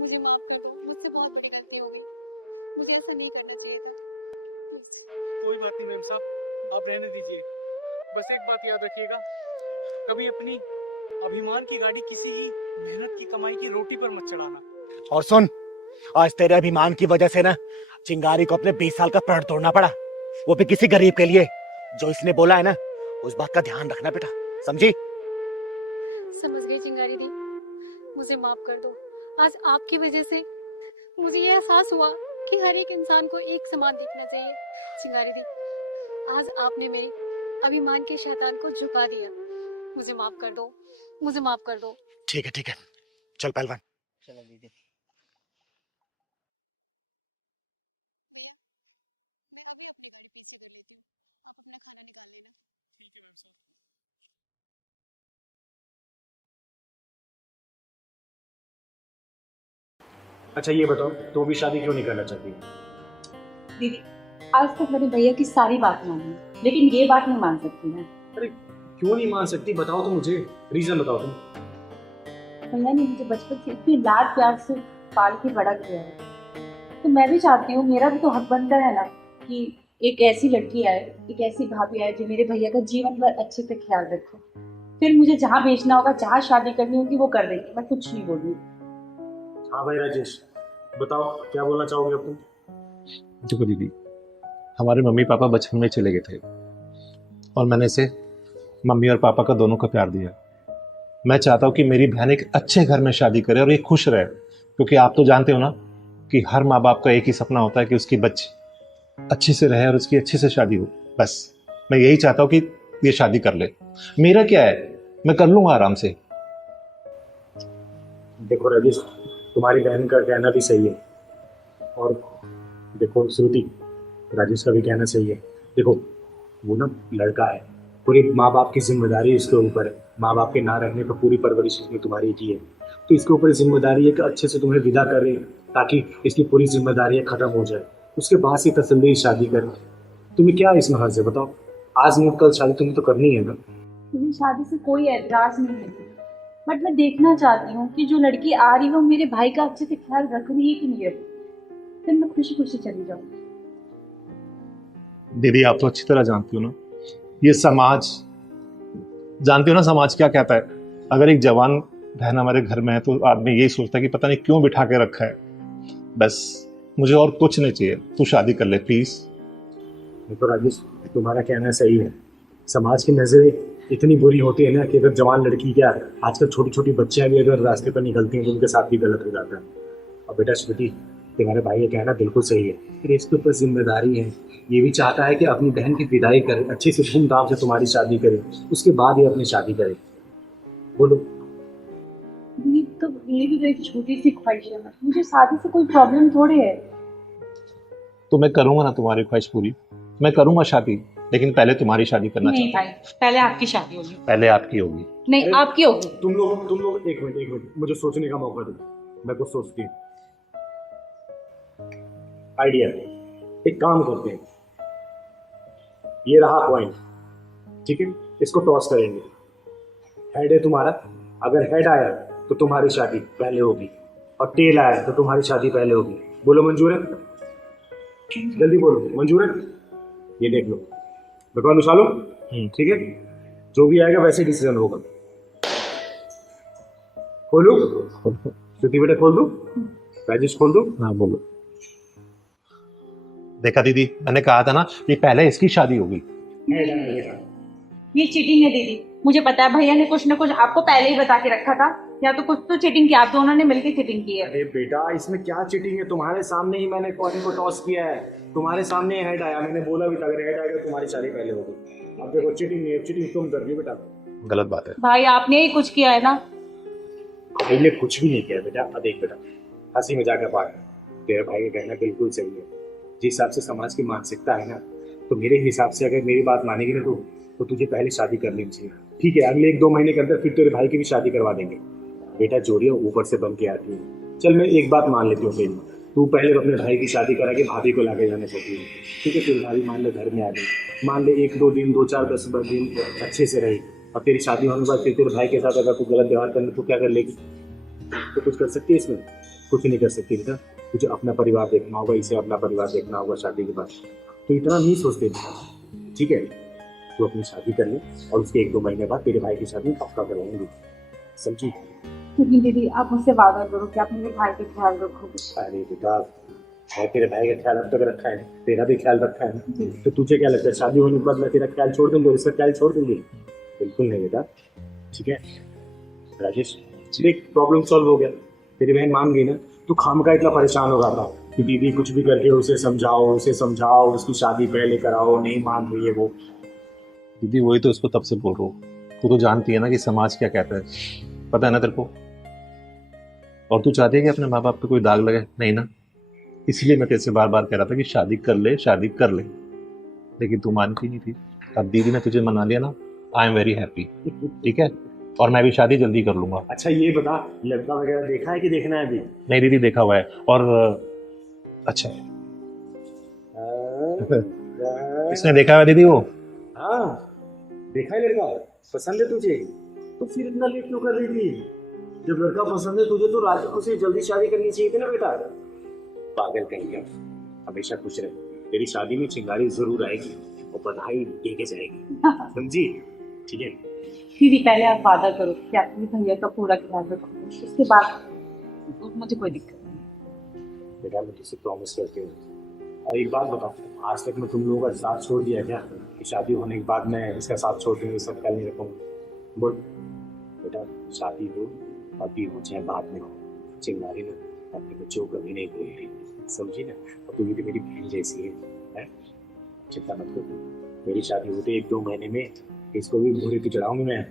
मुझे माफ कर दो, मुझसे बहुत बड़ी गलती हो गई। मुझे ऐसा नहीं करना चाहिए था। कोई बात नहीं मैम साहब, आप रहने दीजिए। बस एक बात याद रखिएगा, कभी अपनी अभिमान की गाड़ी किसी की मेहनत की कमाई की रोटी पर मत चढ़ाना। और सुन, आज तेरे अभिमान की वजह से ना चिंगारी को अपने 20 साल का प्रण तोड़ना पड़ा, वो भी किसी गरीब के लिए। जो इसने बोला है ना, उस बात का ध्यान रखना बेटा, समझी? समझ गई चिंगारी दी, मुझे माफ कर दो। आज आपकी वजह से मुझे ये एहसास हुआ कि हर एक इंसान को एक समान देखना चाहिए। चिंगारी दी, आज आपने मेरी अभिमान के शैतान को झुका दिया। मुझे माफ कर दो, मुझे माफ कर दो। ठीक है, चल पहलवान। चलो दीदी। अच्छा ये बताओ, तू अभी शादी क्यों नहीं करना चाहती? दीदी, आज तक मैंने भैया की सारी बात मानी, लेकिन ये बात नहीं मान सकती मैं। अरे क्यों नहीं मान सकती, बताओ तो मुझे, रीजन बताओ तुम। भैया ने मुझे बचपन से इतनी लाड प्यार से पाल के बड़ा किया है, तो मैं भी चाहती हूँ, मेरा भी तो हक बनता है ना कि एक ऐसी लड़की आए, एक ऐसी भाभी आए जो मेरे भैया का जीवन भर अच्छे से ख्याल रखे। फिर मुझे जहाँ भेजना होगा, जहाँ शादी करनी होगी वो कर देंगे, मैं कुछ नहीं बोलूँगी। हाँ भाई राजेश, बताओ क्या बोलना चाहोगे अब तुम? देखो दीदी, हमारे मम्मी पापा बचपन में चले गए थे और मैंने इसे मम्मी और पापा का दोनों का प्यार दिया। मैं चाहता हूँ कि मेरी बहन एक अच्छे घर में शादी करे और ये खुश रहे, क्योंकि आप तो जानते हो ना कि हर माँ बाप का एक ही सपना होता है कि उसकी बच्ची अच्छे से रहे और उसकी अच्छे से शादी हो। बस मैं यही चाहता हूँ कि ये शादी कर ले। मेरा क्या है, मैं कर लूंगा आराम से। देखो राजेश, तुम्हारी बहन का कहना भी सही है, और देखो श्रुति, राजेश का भी कहना सही है। देखो वो ना लड़का है, पूरी माँ बाप की जिम्मेदारी इसके ऊपर है। माँ बाप के ना रहने पर पूरी परवरिश इसने तुम्हारी की है, तो इसके ऊपर जिम्मेदारी है कि अच्छे से तुम्हें विदा करे, ताकि इसकी पूरी जिम्मेदारियाँ खत्म हो जाए। उसके बाद से तसल्ली शादी करे। तुम्हें क्या इसमें हर्ज है बताओ? आज नहीं कल शादी तुम्हें तो करनी है ना। मुझे शादी से कोई एतराज नहीं है, बट मैं देखना चाहती हूँ कि जो लड़की आ रही है वो मेरे भाई का अच्छे से ख्याल रख रही है कि नहीं रख रही, फिर मैं खुशी खुशी चली जाऊँ। दीदी आप तो अच्छी तरह जानती हो ना ये समाज, जानती हो ना समाज क्या कहता है। अगर एक जवान बहन हमारे घर में है तो आदमी यही सोचता है कि पता नहीं क्यों बिठा के रखा है। बस मुझे और कुछ नहीं चाहिए, तू शादी कर ले प्लीज। देखो राजेश, तुम्हारा कहना सही है। समाज की नजरें इतनी बुरी होती है ना कि अगर जवान लड़की, क्या आजकल छोटी छोटी बच्चियां भी अगर रास्ते पर निकलती हैं तो उनके साथ भी गलत हो जाता है। और बेटा श्रुति, तुम्हारे भाई का कहना बिल्कुल सही है, फिर इसके ऊपर जिम्मेदारी है। ये भी चाहता है कि अपनी बहन की विदाई करे, अच्छे से धूमधाम से तुम्हारी शादी करे, उसके बाद ही अपनी शादी करे। बोलो। दीदी तो ये भी तो एक छोटी सी ख्वाहिश है, मुझे शादी से कोई प्रॉब्लम थोड़ी है। तो मैं करूंगा ना तुम्हारी ख्वाहिश पूरी, मैं करूंगा शादी, लेकिन पहले तुम्हारी शादी करना नहीं चाहता भाई, पहले आपकी शादी होगी। हूं। पहले आपकी होगी। नहीं, आपकी होगी। तुम लोग एक मिनट मुझे सोचने का मौका दो। मैं कुछ सोचती हूँ। आइडिया, एक काम करते हैं, ये रहा पॉइंट, ठीक है, इसको टॉस करेंगे। हेड है तुम्हारा, अगर हेड आया तो तुम्हारी शादी पहले होगी, और टेल आया तो तुम्हारी शादी पहले होगी। बोलो मंजूर है? जल्दी बोलो, मंजूर है? ये देख लो, भगवान उछालो, ठीक है, जो भी आएगा वैसे डिसीजन होगा। खोलो श्रुति बेटा, खोल दो। राजेश खोल दो। हाँ बोलो। देखा दीदी, मैंने कहा था ना कि पहले इसकी शादी होगी। ये चीटिंग है दीदी, मुझे पता है। भैया ने कुछ ना कुछ आपको पहले ही बता के रखा था, या तो कुछ तो चीटिंग की, आप दोनों ने मिलकर चीटिंग की है। अरे बेटा, इसमें क्या चीटिंग है? तुम्हारे सामने ही मैंने कॉइन को टॉस किया है, तुम्हारे सामने हेड आया, मैंने बोला भी था अगर हेड आएगा तुम्हारी शादी पहले होगी। अब देखो, चीटिंग नहीं है, चीटिंग तुम कर रही हो बेटा। गलत बात है भाई, आपने ही कुछ किया है ना। भाई ने कुछ भी नहीं किया बेटा। अब देख बेटा, हंसी मजाक का पार्ट, तेरे भाई का कहना बिल्कुल सही है। जिस हिसाब से समाज की मानसिकता है ना, तो मेरे हिसाब से अगर मेरी बात मानेगी ना तो तुझे पहले शादी कर लेनी चाहिए। ठीक है, अगले 1-2 महीने के अंदर फिर तेरे भाई की भी शादी करवा देंगे। बेटा, जोड़ियाँ ऊपर से बन के आती है। चल मैं एक बात मान लेती हूँ, तेरी तू पहले अपने भाई की शादी करा के भाभी को लाके जाना चाहती है, ठीक है? तेरी भाभी मान ले घर में आ गई, मान ले 1-2 दिन, 2-4, 10 दिन अच्छे से रही, और तेरी शादी होने के बाद फिर तेरे भाई के साथ अगर तू गलत व्यवहार करने तो क्या कर लेगी? तो कुछ कर सकती है इसमें? कुछ नहीं कर सकती बेटा। तुझे अपना परिवार देखना होगा, इसे अपना परिवार देखना होगा शादी के बाद। तो इतना नहीं सोचते, ठीक है? तू अपनी शादी कर ले, और उसके 1-2 महीने बाद तेरे भाई की शादी पक्का करवाऊंगी, समझी? क्योंकि दीदी, आप मुझसे वादा करो कि आप मेरे भाई का ख्याल रखोगे। अरे बेटा, मैं तेरे भाई का ख्याल अब तक रखा है, तेरा भी ख्याल रखा है ना, तो तुझे क्या लगता है शादी होने के बाद मैं तेरा ख्याल छोड़ दूंगी, इसका ख्याल छोड़ दूंगी? बिल्कुल नहीं बेटा, ठीक है? राजेश, देख प्रॉब्लम सॉल्व हो गया, तेरी बहन मान गई ना, तू खाम का इतना परेशान हो रहा था कि दीदी कुछ भी करके उसे समझाओ, उसकी शादी पहले कराओ, नहीं मान रही है वो। दीदी वही तो इसको तब से बोल रहा हूँ, तू तो जानती है ना कि समाज क्या कहता है, पता है ना तेरे को। और तू चाहती है कि अपने माँ बाप पे कोई दाग लगे? नहीं ना, इसलिए मैं तेरे से बार बार कह रहा था कि शादी कर ले, लेकिन तू मानती नहीं थी। अब दीदी ने तुझे मना लिया ना, आई एम वेरी हैप्पी, ठीक है? और मैं भी शादी जल्दी कर लूंगा। अच्छा ये बता, लड़का वगैरह देखा है कि देखना है अभी? नहीं दीदी, देखा हुआ है। और अच्छा किसने देखा है दीदी? वो हाँ, देखा है लड़का, पसंद है तुझे? तो फिर इतना लेट क्यों कर रही थी? जब लड़का पसंद है तुझे तो राज उसे जल्दी शादी करनी चाहिए थी ना बेटा। पागल कहीं, हमेशा खुश रहे। तेरी शादी में चिंगारी जरूर आएगी और बधाई दे के जाएगी, समझी? ठीक है? दीदी, पहले आप वादा करो कि आप अपने भैया का पूरा ख्याल रखोगे, उसके बाद मुझे कोई दिक्कत नहीं। बेटा, मैं तुझसे प्रॉमिस करती हूँ। और एक बात बताओ, आज तक मैं तुम लोगों का साथ छोड़ दिया क्या? कि शादी होने के बाद मैं इसका साथ छोड़ दूंगी, सब ख्याल नहीं रखूंगा? बोल बेटा, शादी हो अभी हो चाहे बाद में हो, चिंगारी ना अपने बच्चों को कभी नहीं भूलती, समझी ना। और तू भी तो मेरी बहन जैसी है? चिंता मत कर, मेरी शादी होते 1-2 महीने में इसको भी घोड़े पे चढ़ाऊंगी मैं।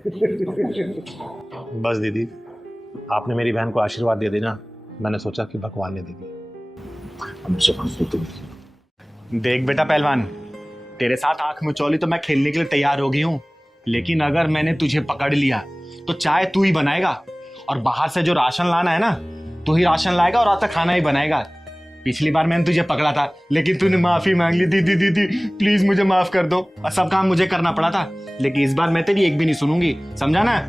बस दीदी, आपने मेरी बहन को आशीर्वाद दे देना, मैंने सोचा कि भगवान ने दे दी। देख बेटा पहलवान, तेरे साथ आंख मिचौली तो मैं खेलने के लिए तैयार हो गई हूँ, लेकिन अगर मैंने तुझे पकड़ लिया तो चाय तू ही बनाएगा और बाहर से जो राशन लाना है ना, तू ही राशन लाएगा और आता खाना ही बनाएगा। पिछली बार मैंने तुझे पकड़ा था लेकिन तूने माफी मांग ली। दीदी दीदी प्लीज मुझे माफ कर दो, और सब काम मुझे करना पड़ा था, लेकिन इस बार मैं तेरी एक भी नहीं सुनूंगी, समझा ना?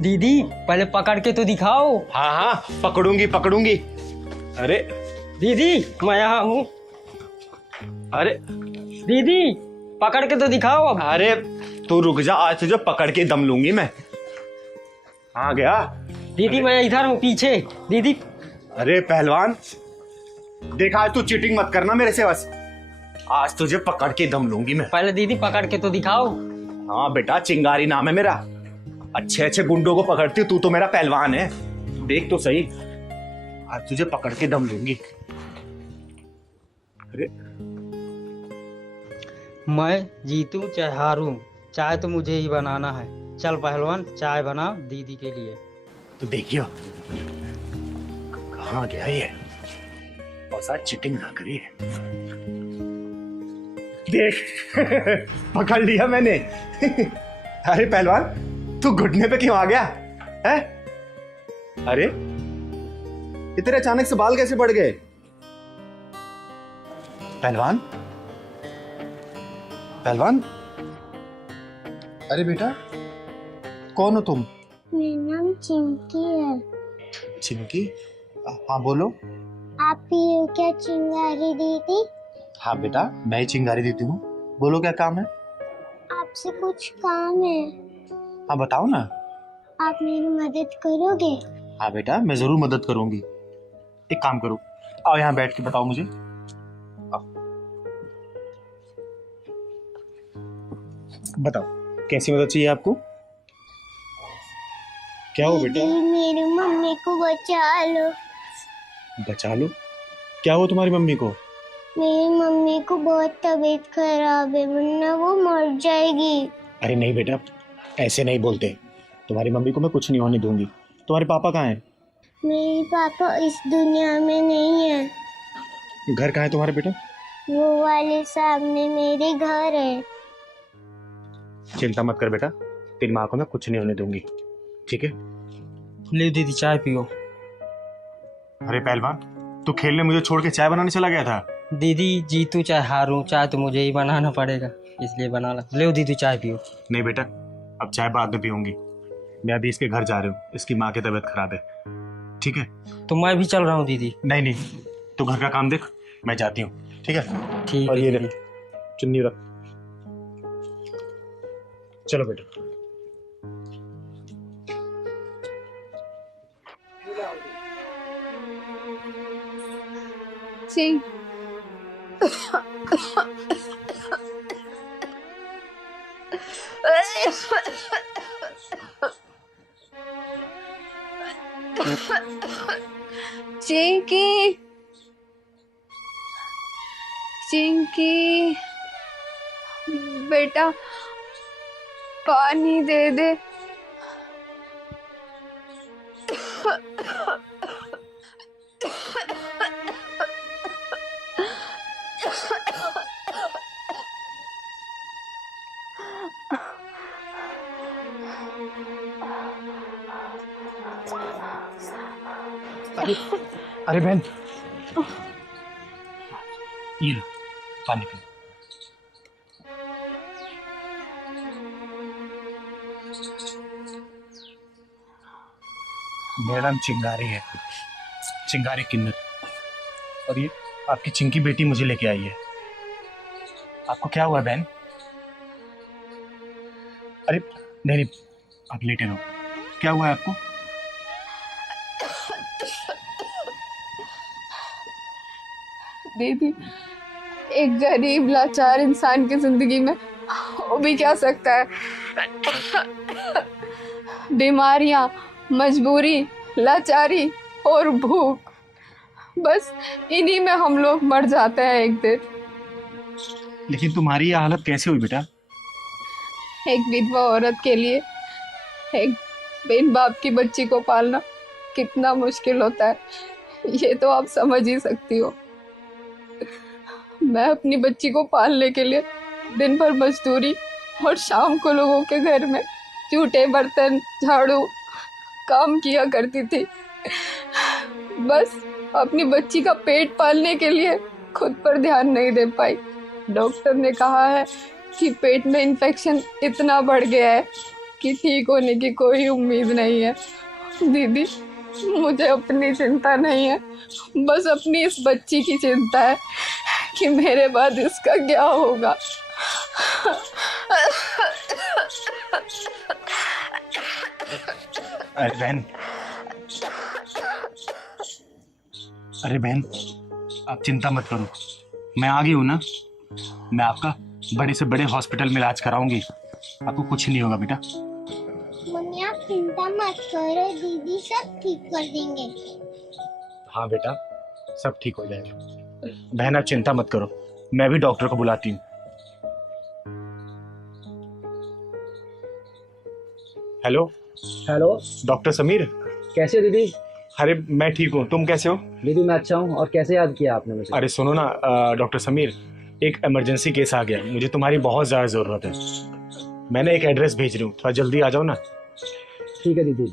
दीदी पहले पकड़ के तो दिखाओ। हाँ हाँ पकड़ूंगी पकड़ूंगी। अरे दीदी मैं यहाँ हूँ। अरे दीदी पकड़ के तो दिखाओ अब। अरे तू रुक जा, आज तुझे पकड़ के दम लूंगी मैं। आ गया दीदी, मैं इधर हूँ पीछे। दीदी अरे पहलवान देखा, आज तू चीटिंग मत करना मेरे से, बस आज तुझे पकड़ के दम लूंगी मैं। पहले दीदी पकड़ के तो दिखाओ। हाँ बेटा, चिंगारी नाम है मेरा, अच्छे अच्छे गुंडों को पकड़ती, तू तो मेरा पहलवान है, देख तो सही, आज तुझे पकड़ के दम लूंगी। अरे मैं जीतूं चाहे हारूं, चाय तो मुझे ही बनाना है। चल पहलवान चाय बना दीदी के लिए। तो देखियो कहाँ गया ये, और साथ चीटिंग ना करिए। देख पकड़ लिया मैंने। अरे पहलवान तू घुटने पे क्यों आ गया है? अरे इतने अचानक से बाल कैसे बढ़ गए? पहलवान पहलवान, अरे बेटा कौन हो तुम? मेरा नाम चिंकी है। चिंकी? हाँ बोलो। आप ही हो क्या चिंगारी दीदी? हाँ बेटा मैं ही चिंगारी देती हूँ, बोलो क्या काम है? आपसे कुछ काम है। हाँ बताओ ना। आप मेरी मदद करोगे? हाँ बेटा मैं जरूर मदद करूंगी। एक काम करो, आओ यहाँ बैठ के बताओ मुझे। आओ। बताओ कैसी मदद चाहिए आपको? क्या हो बेटा? मेरी मम्मी को बचा लो। बचा लो? क्या हो तुम्हारी मम्मी को? मेरी मम्मी को बहुत तबीयत खराब है, वरना वो मर जाएगी। अरे नहीं बेटा ऐसे नहीं बोलते, तुम्हारी मम्मी को मैं कुछ नहीं होने दूंगी। तुम्हारे पापा कहाँ हैं? मेरे पापा इस दुनिया में नहीं है। घर कहाँ है तुम्हारे बेटे? वो वाले सामने मेरे घर है। चिंता मत कर बेटा, तेरी माँ को मैं कुछ नहीं होने दूंगी, ठीक है? ले दीदी चाय पियो। अरे पहलवान तू खेलने मुझे छोड़ के चाय बनाने चला गया था? दीदी जीतू चाहे हारूं, चाय तो मुझे ही बनाना पड़ेगा, इसलिए बना ला। ले दीदी चाय पियो। नहीं बेटा अब चाय बाद में पीऊंगी, मैं अभी इसके घर जा रही हूँ, इसकी माँ की तबीयत खराब है, ठीक है? तो मैं भी चल रहा हूँ दीदी। नहीं नहीं तू घर का काम देख, मैं जाती हूँ, ठीक है? ठीक और है ये दीदी। चुन्नी रख। चलो बेटा। जी चिंकी चिंकी बेटा पानी दे दे। अरे बहन ये लो पानी पी। मेरा नाम चिंगारी है, चिंगारी किन्नर, और ये आपकी चिंकी बेटी मुझे लेके आई है। आपको क्या हुआ बहन? अरे नहीं नहीं आप लेटे रहो, क्या हुआ है आपको? दीदी एक गरीब लाचार इंसान की जिंदगी में वो भी क्या सकता है। बीमारियां, मजबूरी, लाचारी और भूख, बस इन्हीं में हम लोग मर जाते हैं एक दिन। लेकिन तुम्हारी ये हालत कैसे हुई बेटा? एक विधवा औरत के लिए एक बिन बाप की बच्ची को पालना कितना मुश्किल होता है, ये तो आप समझ ही सकती हो। मैं अपनी बच्ची को पालने के लिए दिन भर मजदूरी और शाम को लोगों के घर में जूठे बर्तन, झाड़ू काम किया करती थी, बस अपनी बच्ची का पेट पालने के लिए खुद पर ध्यान नहीं दे पाई। डॉक्टर ने कहा है कि पेट में इन्फेक्शन इतना बढ़ गया है कि ठीक होने की कोई उम्मीद नहीं है। दीदी, मुझे अपनी चिंता नहीं है, बस अपनी इस बच्ची की चिंता है कि मेरे बाद इसका क्या होगा। अरे बहन, अरे बहन, आप चिंता मत करो, मैं आ गई हूँ ना। मैं आपका बड़े से बड़े हॉस्पिटल में इलाज कराऊंगी, आपको कुछ नहीं होगा बेटा। मम्मी आप चिंता मत करो, दीदी सब ठीक कर देंगे। हाँ बेटा, सब ठीक हो जाएगा। बहन आप चिंता मत करो, मैं भी डॉक्टर को बुलाती हूँ। हेलो हेलो डॉक्टर समीर, कैसे हो दीदी? अरे मैं ठीक हूँ, तुम कैसे हो? दीदी मैं अच्छा हूँ। और कैसे याद किया आपने मुझे? अरे सुनो ना डॉक्टर समीर, एक इमरजेंसी केस आ गया, मुझे तुम्हारी बहुत ज़्यादा ज़रूरत है। मैंने एक एड्रेस भेज रही हूँ, थोड़ा जल्दी आ जाओ ना। ठीक है दीदी,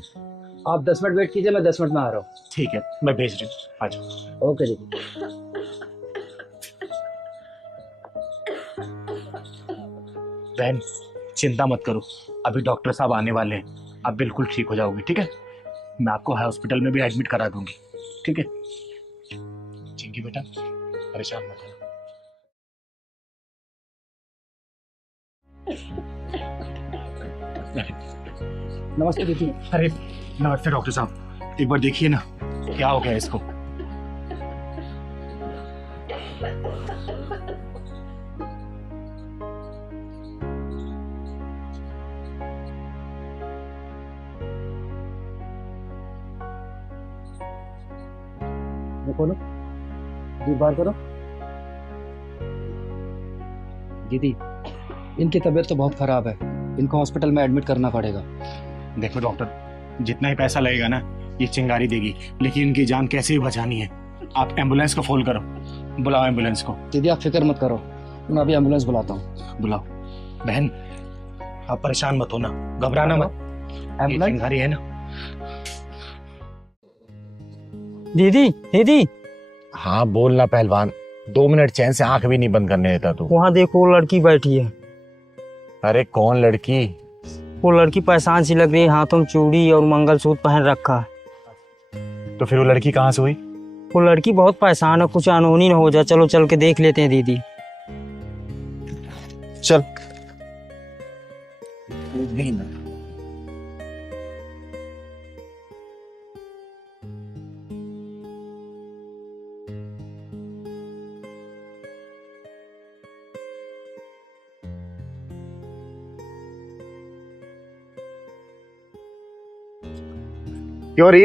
आप 10 मिनट वेट कीजिए, मैं 10 मिनट में आ रहा हूँ। ठीक है, मैं भेज रही हूँ, आ जाओ। ओके दीदी। बहन चिंता मत करो, अभी डॉक्टर साहब आने वाले हैं, आप बिल्कुल ठीक हो जाओगे। ठीक है, मैं आपको हॉस्पिटल में भी एडमिट करा दूंगी। ठीक है चिंकी बेटा, परेशान मत होना। नमस्ते दीदी। अरे नमस्ते डॉक्टर साहब, एक बार देखिए ना क्या हो गया इसको। खोलो जी, बाहर करो। दीदी इनकी तबीयत तो बहुत खराब है, इनको हॉस्पिटल में एडमिट करना पड़ेगा। देखो डॉक्टर, जितना ही पैसा लगेगा ना ये चिंगारी देगी, लेकिन इनकी जान कैसे भी बचानी है। आप एम्बुलेंस को फोन करो, बुलाओ एम्बुलेंस को। दीदी आप फिक्र मत करो, मैं अभी एम्बुलेंस बुलाता हूँ। बुलाओ। बहन आप परेशान मत होना, घबराना मत, ये चिंगारी है ना। दीदी दीदी। हाँ बोलना पहलवान, 2 मिनट चैन से आंख भी नहीं बंद करने देता तू। वहाँ देखो लड़की बैठी है। अरे कौन लड़की? वो लड़की परेशान सी लग रही है, हाथों में चूड़ी और मंगलसूत्र पहन रखा है। तो फिर वो लड़की कहाँ से हुई? वो लड़की बहुत परेशान है, कुछ अनहोनी न हो जाए। चलो चल के देख लेते हैं दीदी। चल। क्यों रही?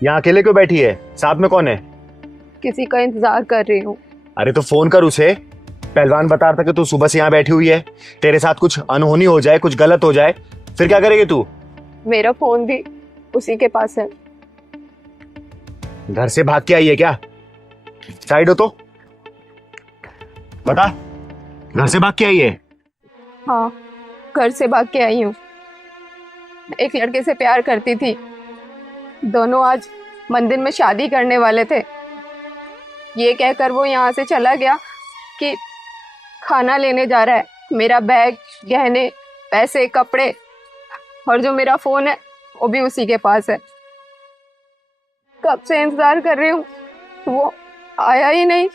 यहाँ अकेले क्यों बैठी है? साथ में कौन है? किसी का इंतजार कर रही हूँ। अरे तो फोन कर उसे। पहलवान बता रहा था कि तू सुबह से यहाँ बैठी हुई है, तेरे साथ कुछ अनहोनी हो जाए, कुछ गलत हो जाए, फिर क्या करेगी तू? मेरा फोन भी उसी के पास है। घर से भाग के आई है क्या? साइड हो तो बता, घर से भाग के आई है? हाँ, घर से भाग के आई हूँ। एक लड़के से प्यार करती थी, दोनों आज मंदिर में शादी करने वाले थे। ये कहकर वो यहाँ से चला गया कि खाना लेने जा रहा है। मेरा बैग, गहने, पैसे, कपड़े और जो मेरा फोन है वो भी उसी के पास है। कब से इंतजार कर रही हूँ, वो आया ही नहीं।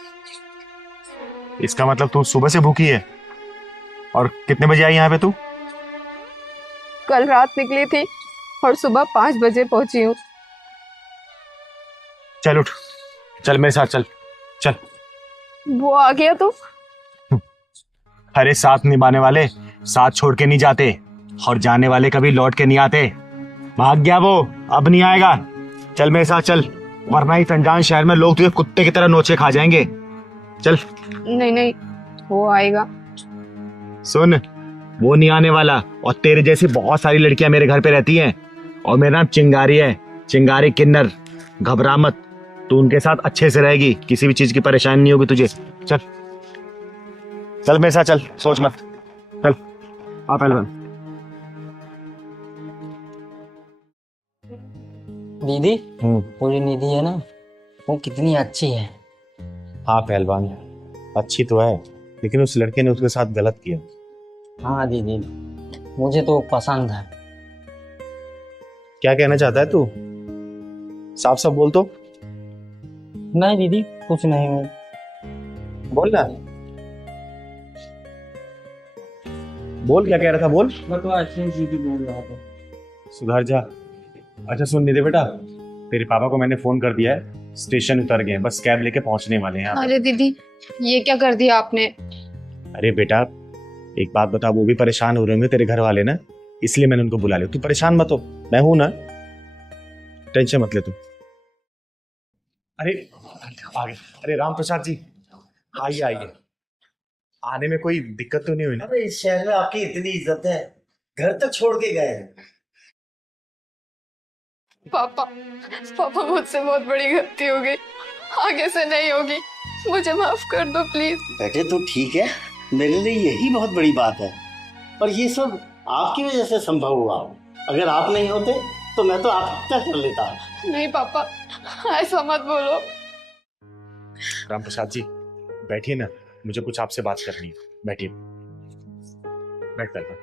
इसका मतलब तू सुबह से भूखी है? और कितने बजे आई यहाँ पे तू? कल रात निकली थी और सुबह 5 बजे पहुंची हूँ। चल उठ, चल मेरे साथ चल। चल। वो आ गया तो? अरे साथ निभाने वाले साथ छोड़ के नहीं जाते, और जाने वाले कभी लौट के नहीं आते। भाग गया वो, अब नहीं आएगा। चल मेरे साथ चल, वरना इस अनजान शहर में लोग तुझे कुत्ते की तरह नोचे खा जाएंगे। चल। नहीं नहीं, वो आएगा। सुन, वो नहीं आने वाला। और तेरे जैसी बहुत सारी लड़कियां मेरे घर पे रहती हैं, और मेरा नाम चिंगारी है, चिंगारी किन्नर। घबरा मत, तू उनके साथ अच्छे से रहेगी, किसी भी चीज की परेशानी नहीं होगी तुझे। चल चल मेरे साथ चल, सोच मत। चल आ पहलवान। दीदी, वो जो निधि है ना, वो कितनी अच्छी है। हाँ पहलवान, अच्छी तो है, लेकिन उस लड़के ने उसके साथ गलत किया। हाँ दीदी, मुझे तो पसंद है। क्या कहना चाहता है तू? साफ साफ बोल तो। नहीं दीदी, कुछ नहीं है। बोल ना, बोल क्या कह रहा था, बोल। मैं तो ऐसे दीदी बोल रहा था। सुधर जा। अच्छा सुन निधि बेटा, तेरे पापा को मैंने फोन कर दिया है, स्टेशन उतर गए हैं, बस कैब लेके पहुंचने वाले हैं। अरे दीदी, ये क्या कर दिया आपने? अरे बेटा एक बात बता, वो भी परेशान हो रहे होंगे तेरे घर वाले ना, इसलिए मैंने उनको बुला लिया। तू परेशान मत हो, मैं हूं ना, टेंशन मत ले तू। अरे आगे, अरे राम प्रसाद जी, आइए आइए। आने में कोई दिक्कत तो नहीं हुई ना? अरे इस शहर में आपकी इतनी इज्जत है, घर तक छोड़ के गए हैं। पापा, पापा मुझसे बहुत बड़ी गलती हो गई, आगे से नहीं होगी, मुझे माफ कर दो प्लीज। बेटे तो ठीक है, मेरे लिए यही बहुत बड़ी बात है, पर ये सब आपकी वजह से संभव हुआ। अगर आप नहीं होते तो मैं तो आत्महत्या कर लेता। नहीं पापा, ऐसा मत बोलो। राम प्रसाद जी बैठिए ना, मुझे कुछ आपसे बात करनी है, बैठिए। बैठ कर।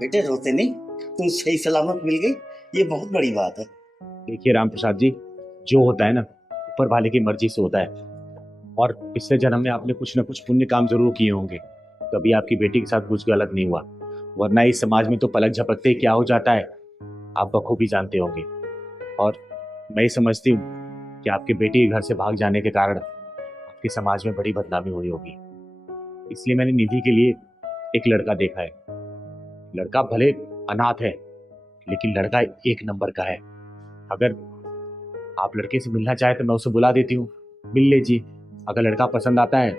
बेटे रोते नहीं, तुम सही सलामत मिल गई, ये बहुत बड़ी बात है। देखिए राम प्रसाद जी, जो होता है ना ऊपर वाले की मर्जी से होता है, और पिछले जन्म में आपने कुछ न कुछ पुण्य काम जरूर किए होंगे, कभी आपकी बेटी के साथ कुछ गलत नहीं हुआ, वरना इस समाज में तो पलक झपकते क्या हो जाता है आप बखूबी जानते होंगे। और मैं ये समझती हूँ कि आपके बेटी के घर से भाग जाने के कारण आपके समाज में बड़ी बदनामी हुई होगी, इसलिए मैंने निधि के लिए एक लड़का देखा है। लड़का भले अनाथ है, लेकिन लड़का एक नंबर का है। अगर आप लड़के से मिलना चाहे तो मैं उसे बुला देती हूँ, मिल लीजिए। अगर लड़का पसंद आता है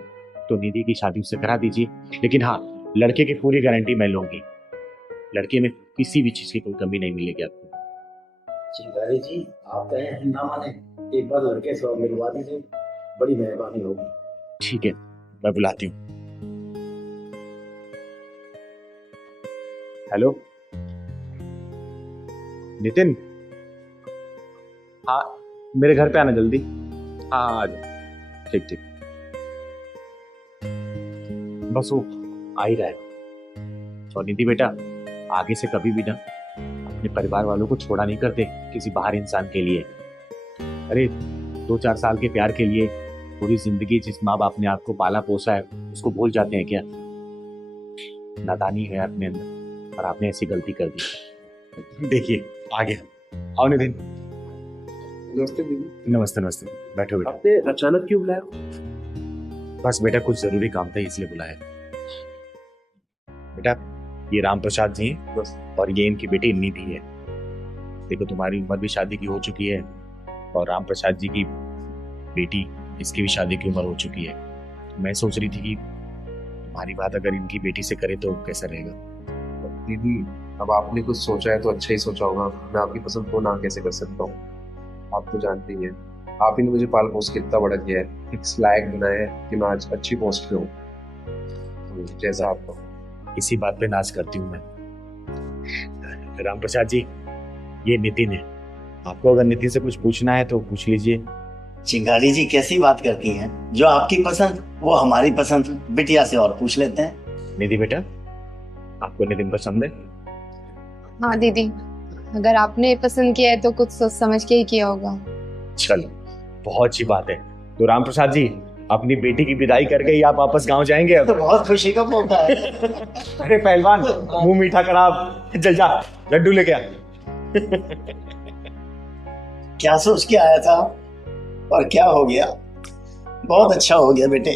तो निधि की शादी उससे करा दीजिए, लेकिन हाँ लड़के की पूरी गारंटी मैं लूंगी, लड़के में किसी भी चीज की कोई कमी नहीं मिलेगी आपको। चिंगारी जी आप कहें ना माने, एक बार लड़के से और मिलवा दीजिए, बड़ी मेहरबानी होगी। ठीक है, मैं बुलाती हूँ। हेलो नितिन, हाँ मेरे घर पे आना जल्दी। हाँ आ जाओ, ठीक ठीक, बस वो आ ही रहा है। और निधि बेटा, आगे से कभी भी ना अपने परिवार वालों को छोड़ा नहीं करते किसी बाहर इंसान के लिए। अरे 2-4 साल के प्यार के लिए पूरी जिंदगी जिस माँ बाप ने आपको पाला पोसा है उसको भूल जाते हैं क्या? नादानी है अपने अंदर और आपने ऐसी गलती कर दी। देखिए आ गया, आओ नितिन। नमस्ते दीदी। नमस्ते नमस्ते, बैठो बेटा। आपने अचानक क्यों बुलाया? बस बेटा कुछ जरूरी काम था इसलिए बुलाया। बेटा ये राम प्रसाद जी और ये इनकी बेटी निधि है। देखो तुम्हारी उम्र भी शादी की हो चुकी है और राम प्रसाद जी की बेटी, इसकी भी शादी की उम्र हो चुकी है। मैं सोच रही थी कि तुम्हारी बात अगर इनकी बेटी से करे तो कैसा रहेगा। दीदी अब आपने कुछ सोचा है तो अच्छा ही सोचा होगा, मैं आपकी पसंद को ना कैसे कर सकता हूँ। आप तो जानते ही हैं, आप ही ने मुझे पाल पोस के इतना बड़ा किया है, इस लायक बनाया है कि मैं आज अच्छी पोस्ट पे हूँ। तो जैसा आपको इसी बात पे नाज करती हूँ मैं। राम प्रसाद जी ये नितिन है, आपको अगर नितिन से कुछ पूछना है तो पूछ लीजिए। चिंगारी जी कैसी बात करती हैं, जो आपकी पसंद वो हमारी पसंद, बिटिया से और पूछ लेते हैं। निधि बेटा आपको नितिन पसंद है? हाँ दीदी, अगर आपने पसंद किया है तो कुछ सोच समझ के ही किया होगा। चलो बहुत अच्छी बात है। तो राम प्रसाद जी अपनी बेटी की विदाई करके ही आप वापस गांव जाएंगे अब? तो बहुत खुशी का मौका है। अरे पहलवान मुंह मीठा करा, आप चल जा लड्डू लेके आ। क्या सोच के आया था और क्या हो गया, बहुत अच्छा हो गया बेटे।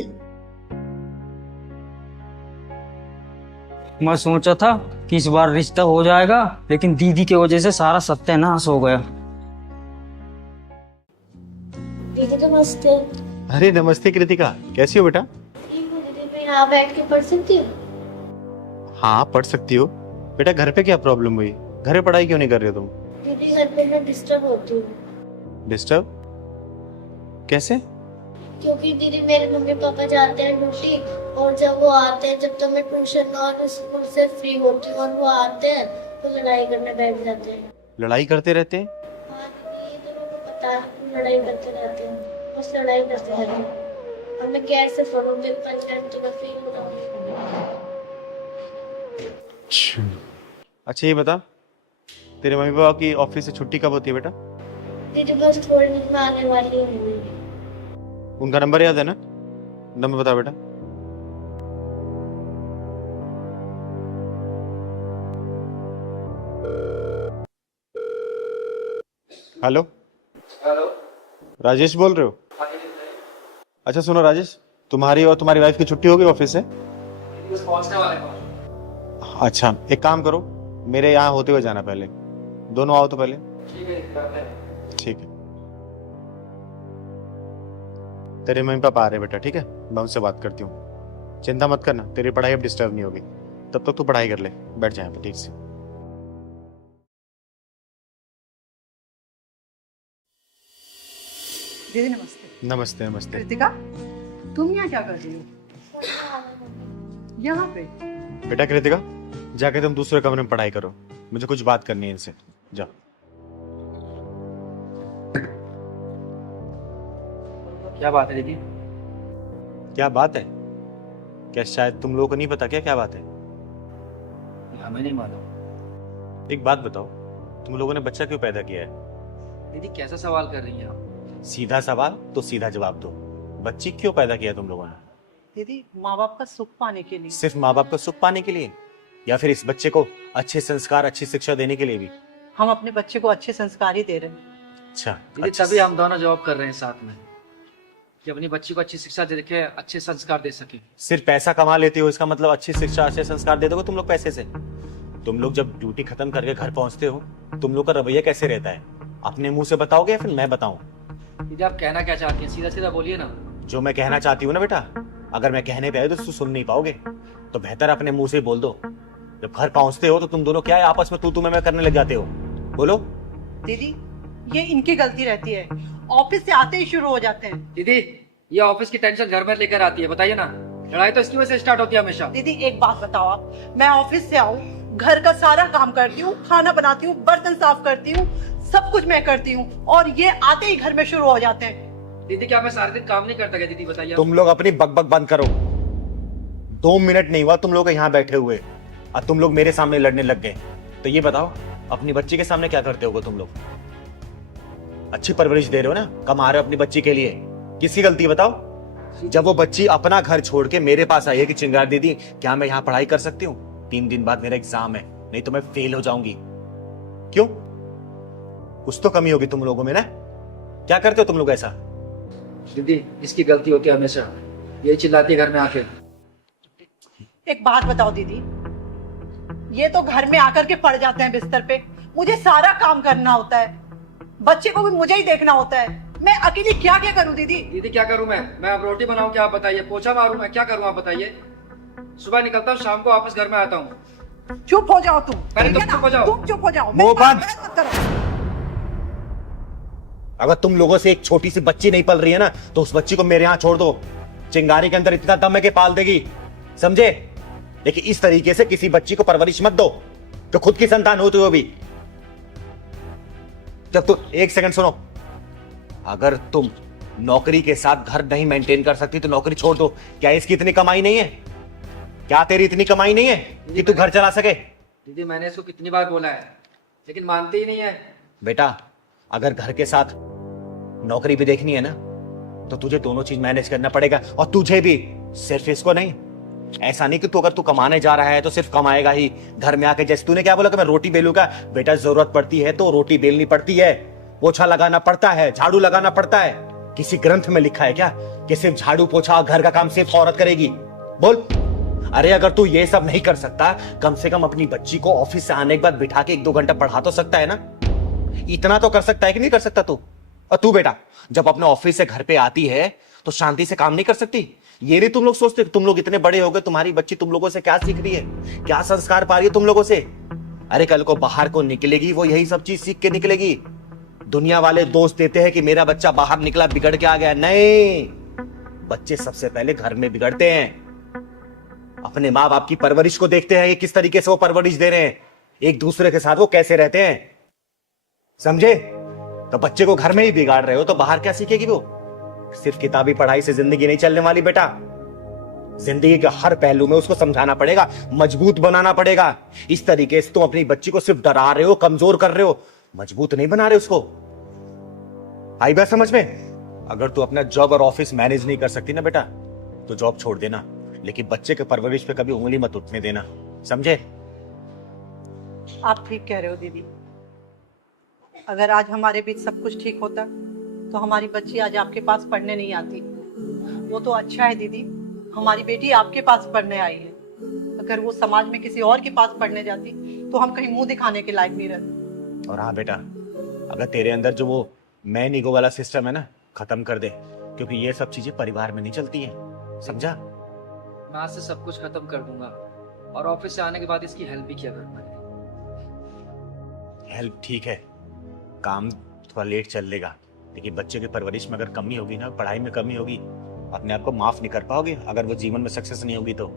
मैं सोचा था कि इस बार रिश्ता हो जाएगा, लेकिन दीदी की वजह से सारा सत्यानाश हो गया। दीदी नमस्ते। अरे नमस्ते कृतिका, कैसी हो बेटा? ठीक हूँ दीदी, मैं यहाँ बैठ के पढ़ सकती हूँ? हाँ पढ़ सकती हो बेटा। घर पे क्या प्रॉब्लम हुई? घर पे पढ़ाई क्यों नहीं कर रहे हो तुम? दीदी घर पे मैं डिस्टर्ब होती हूँ। डिस्टर्ब कैसे? क्योंकि दीदी मेरे मम्मी पापा जाते हैं ड्यूटी, और जब वो आते हैं, जब तो मैं ट्यूशन और स्कूल से फ्री होती हूँ और वो आते हैं तो लड़ाई करने बैठ जाते हैं। लड़ाई करते रहते हैं? हाँ दीदी, ये तो मेरे को पता है, लड़ाई करते रहते हैं, बस लड़ाई करते रहते हैं। और मैं कैसे पढ़ूँ, दिन पंचायत तो मैं फील हो रहा हूँ। अच्छा ये बता, तेरे मम्मी पापा की ऑफिस से छुट्टी कब होती है बेटा? दीदी बस थोड़ी देर में आने वाली हूँ। उनका नंबर याद है ना? नंबर बता बेटा। हेलो हेलो, राजेश बोल रहे हो? अच्छा सुनो राजेश, तुम्हारी और तुम्हारी वाइफ की छुट्टी हो गई ऑफिस से? बस पहुंचने वाले हैं। अच्छा एक काम करो, मेरे यहाँ होते हुए जाना, पहले दोनों आओ तो पहले। ठीक है, करते हैं। ठीक है, तेरे मम्मी पापा आ रहे बेटा, ठीक है? मैं उनसे बात करती हूँ, चिंता मत करना, तेरी पढ़ाई अब डिस्टर्ब नहीं होगी। तब तक तू पढ़ाई कर ले, बैठ जाए ठीक से। दीदी नमस्ते। नमस्ते नमस्ते। कृतिका, तुम यहाँ क्या कर रही हो? यहाँ पे? बेटा कृतिका, जाके तुम दूसरे कमरे में पढ़ाई करो, मुझे कुछ बात करनी है इनसे, जाओ। क्या बात है दीदी? क्या बात है? क्या शायद तुम लोगों को नहीं पता क्या बात है? हमें नहीं मालूम। एक बात बताओ, तुम लोगों ने बच्चा क्यों पैदा किया है? दीदी कैसा सवाल कर रही हैं आप? सीधा सवाल तो सीधा जवाब दो, बच्ची क्यों पैदा किया तुम लोगों ने? दीदी माँ बाप का सुख पाने के लिए। सिर्फ माँ बाप का सुख पाने के लिए, या फिर इस बच्चे को अच्छे संस्कार अच्छी शिक्षा देने के लिए भी? हम अपने बच्चे को अच्छे संस्कार ही दे रहे हैं। अच्छा दीदी तभी हम दोनों जॉब कर रहे हैं साथ में, कि अपनी बच्ची को अच्छी शिक्षा दे के अच्छे संस्कार दे सके। सिर्फ पैसा कमा लेते हो इसका मतलब अच्छी शिक्षा अच्छे संस्कार दे दोगे तुम लोग पैसे से? तुम लोग जब ड्यूटी खत्म करके घर पहुंचते हो, तुम लोग का रवैया कैसे रहता है? अपने मुंह से बताओगे या फिर मैं बताऊं? दीदी आप कहना क्या चाहती हैं, सीधा सीधा बोलिए ना। जो मैं कहना चाहती हूँ ना बेटा, अगर मैं कहने पे आए तो तू सुन नहीं पाओगे, तो बेहतर अपने मुंह से बोल दो। जब घर पहुंचते हो तो तुम दोनों क्या है आपस में तू मैं करने लग जाते हो? बोलो। दीदी ये इनकी गलती रहती है, ऑफिस से आते ही शुरू हो जाते हैं। दीदी ये ऑफिस की टेंशन घर में लेकर आती है, बताइए ना, लड़ाई तो इसकी वजह से स्टार्ट होती है हमेशा। दीदी एक बात बताओ आप, मैं ऑफिस से आऊँ, घर का सारा काम करती हूँ, खाना बनाती हूँ, बर्तन साफ करती हूँ, सब कुछ मैं करती हूँ, और ये आते ही घर में शुरू हो जाते हैं। दीदी क्या मैं सारे दिन काम नहीं करता क्या? दीदी बताइए। तुम लोग अपनी बकबक बंद करो। 2 मिनट नहीं हुआ तुम लोग यहाँ बैठे हुए और तुम लोग मेरे सामने लड़ने लग गए। तो ये बताओ, अपनी बच्ची के सामने क्या करते होगे तुम लोग? अच्छी परवरिश दे रहे हो ना, कमा रहे हो अपनी बच्ची के लिए, किसकी गलती बताओ? जब वो बच्ची अपना घर छोड़ के मेरे पास आई है कि चिंगार दीदी क्या मैं यहाँ पढ़ाई कर सकती हूँ, 3 दिन बाद मेरा एग्जाम है, नहीं तो मैं फेल हो जाऊंगी। क्यों? कुछ तो कमी होगी तुम लोगों में ना? क्या करते हो तुम लोग ऐसा? दीदी इसकी गलती होती है हमेशा, ये चिल्लाती है घर में आके। एक बात बताओ दीदी, ये तो घर में आकर के पड़ जाते हैं बिस्तर पे, मुझे सारा काम करना होता है, बच्चे को भी मुझे ही देखना होता है, मैं अकेली क्या क्या करूं दीदी? दीदी क्या करूं मैं अब रोटी बनाऊं क्या आप बताइए, पोछा मारूं मैं क्या करूं आप बताइए? सुबह निकलता हूं, शाम को वापस घर में आता हूं। चुप हो जाओ तुम, पहले तुम चुप हो जाओ। तुम चुप हो जाओ, मुंह बंद। मत करो। अगर तुम लोगों से एक छोटी सी बच्ची नहीं पल रही है ना, तो उस बच्ची को मेरे यहाँ छोड़ दो। चिंगारी के अंदर इतना दम है कि पाल देगी, समझे? लेकिन इस तरीके से किसी बच्ची को परवरिश मत दो जो खुद की संतान होते हुए भी। जब तुम, एक सेकंड सुनो, अगर तुम नौकरी के साथ घर नहीं मेंटेन कर सकती तो नौकरी छोड़ दो। क्या इसकी इतनी कमाई नहीं है? क्या तेरी इतनी कमाई नहीं है कि तू घर चला सके? दीदी मैंने इसको कितनी बार बोला है, लेकिन मानती ही नहीं है। बेटा अगर घर के साथ नौकरी भी देखनी है ना, तो तुझे दोनों चीज मैनेज करना पड़ेगा, और तुझे भी, सिर्फ इसको नहीं। ऐसा नहीं कि तू अगर तू कमाने जा रहा है तो सिर्फ कमाएगा ही, घर में आके जैसे तूने क्या बोला कि मैं रोटी बेलूंगा। बेटा जरूरत पड़ती है तो रोटी बेलनी पड़ती है, पोछा लगाना पड़ता है, झाड़ू लगाना पड़ता है। किसी ग्रंथ में लिखा है क्या कि सिर्फ झाड़ू पोछा घर का काम सिर्फ औरत करेगी? बोल। अरे अगर तू ये सब नहीं कर सकता, कम से कम अपनी बच्ची को ऑफिस से आने के बाद बिठा के 1-2 घंटा पढ़ा तो सकता है ना। इतना तो कर सकता है कि नहीं कर सकता तू? और तू बेटा जब अपने ऑफिस से घर पे आती है तो शांति से काम नहीं कर सकती? ये नहीं तुम लोग सोचते? तुम लोग इतने बड़े हो गए, तुम्हारी बच्ची तुम लोगों से क्या सीख रही है, क्या संस्कार पा रही है तुम लोगों से? अरे कल को बाहर को निकलेगी, वो यही सब चीज सीख के निकलेगी। दुनिया वाले दोस्त देते हैं कि मेरा बच्चा बाहर निकला बिगड़ के आ गया। नहीं, बच्चे सबसे पहले घर में बिगड़ते हैं। अपने माँ बाप की परवरिश को देखते हैं, किस तरीके से वो परवरिश दे रहे हैं, एक दूसरे के साथ वो कैसे रहते हैं, समझे? तो बच्चे को घर में ही बिगाड़ रहे हो तो बाहर क्या सीखेगी वो? सिर्फ किताबी पढ़ाई से जिंदगी नहीं चलने वाली बेटा। जिंदगी के हर पहलू में उसको समझाना पड़ेगा, मजबूत बनाना पड़ेगा। इस तरीके से तुम अपनी बच्ची को सिर्फ डरा रहे हो, कमजोर कर रहे हो, मजबूत नहीं बना रहे उसको। आई बात समझ में? अगर तू अपना जॉब और ऑफिस मैनेज नहीं कर सकती ना बेटा तो जॉब छोड़ देना, लेकिन बच्चे के परवरिश पे कभी उंगली मत उठने देना, समझे? आप ठीक कह रहे हो दीदी। अगर आज हमारे बीच सब कुछ ठीक होता तो हमारी बच्ची आज आपके पास पढ़ने नहीं आती। वो तो अच्छा है दीदी, हमारी बेटी आपके पास पढ़ने आई है। अगर वो समाज में किसी और के पास पढ़ने जाती तो हम कहीं मुंह दिखाने के लायक नहीं रहते। और हाँ बेटा, अगर तेरे अंदर जो वो मैन ईगो वाला सिस्टम है ना, खत्म कर दे, क्योंकि ये सब चीजें परिवार में नहीं चलती हैं, समझा? मैं आज से सब कुछ खत्म कर दूंगा और ऑफिस से आने के बाद इसकी हेल्प भी किया करूंगा। हेल्प ठीक है, काम थोड़ा लेट चल लेगा, लेकिन बच्चे की परवरिश में अगर कमी होगी ना, पढ़ाई में कमी होगी, अपने आप को माफ नहीं कर पाओगे अगर वो जीवन में सक्सेस नहीं होगी तो,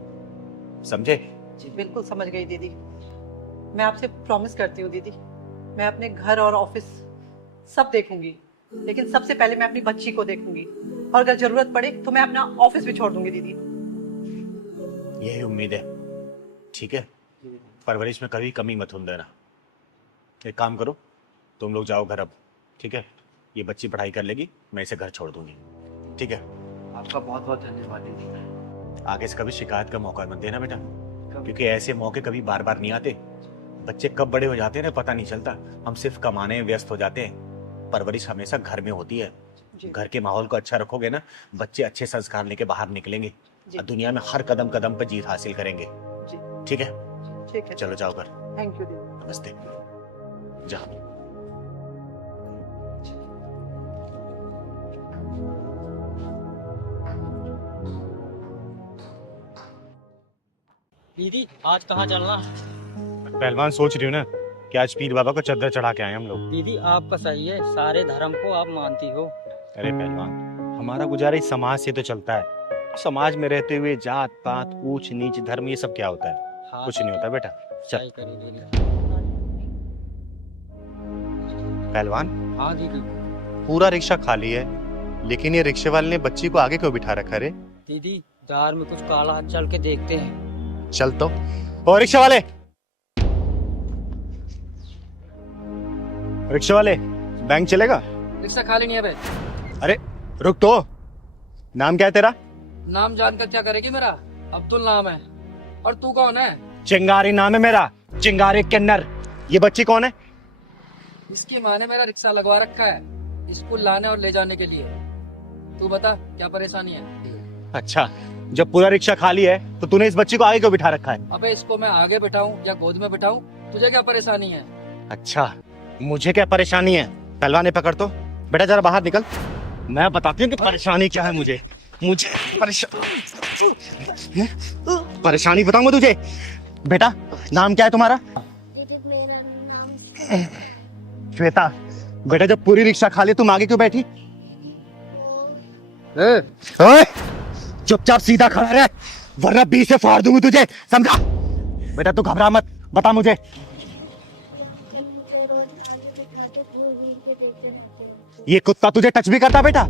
समझे? जी बिल्कुल समझ गई दीदी। मैं आपसे प्रॉमिस करती हूँ दीदी, मैं अपने घर और ऑफिस सब देखूंगी, लेकिन सबसे पहले मैं अपनी बच्ची को देखूंगी, और अगर जरूरत पड़े तो मैं अपना ऑफिस भी छोड़ दूंगी दीदी। यही उम्मीद है, ठीक है? परवरिश में कभी कमी मत होने देना। एक काम करो, तुम लोग जाओ घर अब, ठीक है? ये बच्ची पढ़ाई कर लेगी, मैं इसे घर छोड़ दूंगी, ठीक है? आपका बहुत बहुत धन्यवाद दीदी। आगे से कभी शिकायत का मौका मत देना बेटा, क्योंकि ऐसे मौके कभी बार बार नहीं आते। बच्चे कब बड़े हो जाते हैं ना पता नहीं चलता, हम सिर्फ कमाने में व्यस्त हो जाते हैं। परवरिश हमेशा घर में होती है। घर के माहौल को अच्छा रखोगे ना, बच्चे अच्छे संस्कार लेके बाहर निकलेंगे और दुनिया में हर कदम कदम पर जीत हासिल करेंगे, ठीक है? ठीक है, चलो जाओ घर। थैंक यू दीदी। नमस्ते, जाओ। दीदी आज कहाँ चलना? पहलवान सोच रही हूँ ना कि आज पीर बाबा को चद्दर चढ़ा के आए हम लोग। दीदी आपका सही है, सारे धर्म को आप मानती हो। अरे पहलवान, हमारा गुजारा इस समाज से तो चलता है। समाज में रहते हुए जात पात ऊंच नीच धर्म ये सब क्या होता है? हाँ, कुछ नहीं होता बेटा, चल। सही करी दीदी। पहलवान, हाँ दीदी। पूरा रिक्शा खाली है, लेकिन ये रिक्शे वाले ने बच्ची को आगे क्यों बिठा रखा रे? दीदी दार में कुछ काला हाथ चल के देखते हैं। चल तो। ओ रिक्शा वाले, रिक्शा वाले, बैंक चलेगा? रिक्शा खाली नहीं है बे। अरे रुक तो, नाम क्या है तेरा? नाम जानकर क्या करेगी मेरा? अब्दुल नाम है। और तू कौन है? चिंगारी नाम है मेरा, चिंगारी किन्नर। ये बच्ची कौन है? इसकी माँ ने मेरा रिक्शा लगवा रखा है स्कूल लाने और ले जाने के लिए। तू बता क्या परेशानी है? अच्छा, जब पूरा रिक्शा खाली है तो तूने इस बच्ची को आगे क्यों बिठा रखा है? अबे इसको मैं आगे बिठाऊं या गोद में बिठाऊं, तुझे क्या परेशानी है? अच्छा, मुझे क्या परेशानी है? पहलवान ने पकड़ तो, बेटा जरा बाहर निकल, मैं बताती हूँ कि परेशानी क्या है। मुझे परेशानी बताऊंगा तुझे। बेटा नाम क्या है तुम्हारा? मेरा नाम श्वेता। बेटा जब पूरी रिक्शा खाली तुम आगे क्यों बैठी? ओए, चुपचाप सीधा खड़ा रह, वरना बीच से फाड़ दूंगी तुझे, समझा? बेटा तू घबरा मत, बता मुझे। ये कुत्ता तुझे टच भी करता बेटा?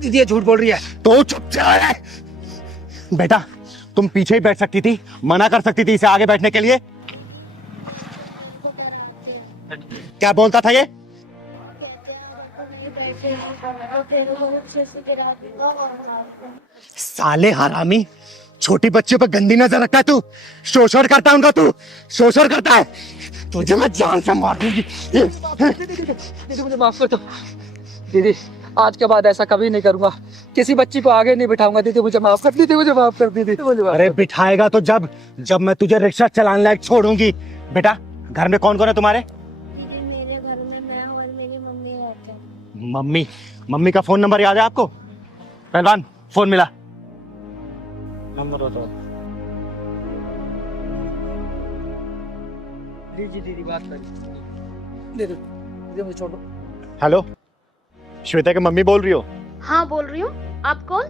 दीदी ये झूठ बोल रही है। तो चुपचाप रह। बेटा तुम पीछे ही बैठ सकती थी, मना कर सकती थी इसे आगे बैठने के लिए। क्या बोलता था ये? साले हरामी, छोटी बच्चियों पर गंदी नजर रखता है तू, शोषण करता है उनका, तू शोषण करता है। तुझे मैं जान से मार दूंगी। दीदी मुझे माफ कर दो। दीदी आज के बाद ऐसा कभी नहीं करूंगा, किसी बच्ची को आगे नहीं बिठाऊंगा। दीदी मुझे माफ कर दीदी, मुझे माफ कर दीदी, मुझे माफ अरे बिठाएगा तो जब जब मैं तुझे रिक्शा चलाने लायक छोड़ूंगी। बेटा घर में कौन कौन है तुम्हारे? मेरे घर में मैं और मेरी मम्मी रहते हैं। मम्मी? मम्मी का फोन नंबर याद है आपको? पहलवान फोन मिला। नंबर बताओ। दीदी बात करिए। दीदी मुझे छोड़ दो। हेलो, श्वेता की मम्मी बोल रही हो? हाँ बोल रही हूँ, आप कौन?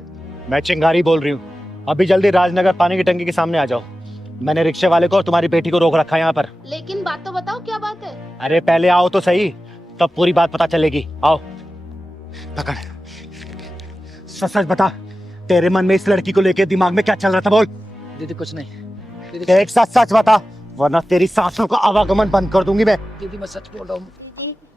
मैं चिंगारी बोल रही हूँ। अभी जल्दी राजनगर पानी की टंकी के सामने आ जाओ। मैंने रिक्शे वाले को और तुम्हारी बेटी को रोक रखा है यहाँ पर। लेकिन बात तो बताओ, क्या बात है? अरे पहले आओ तो सही, तब पूरी बात पता चलेगी। आओ। पकड़, सच सच बता, तेरे मन में इस लड़की को लेके दिमाग में क्या चल रहा था? बोल। दीदी कुछ नहीं। दीदी एक सच सच बता, वरना तेरी सांसों का आवागमन बंद कर दूंगी मैं। दीदी मैं सच बोल रहा हूँ।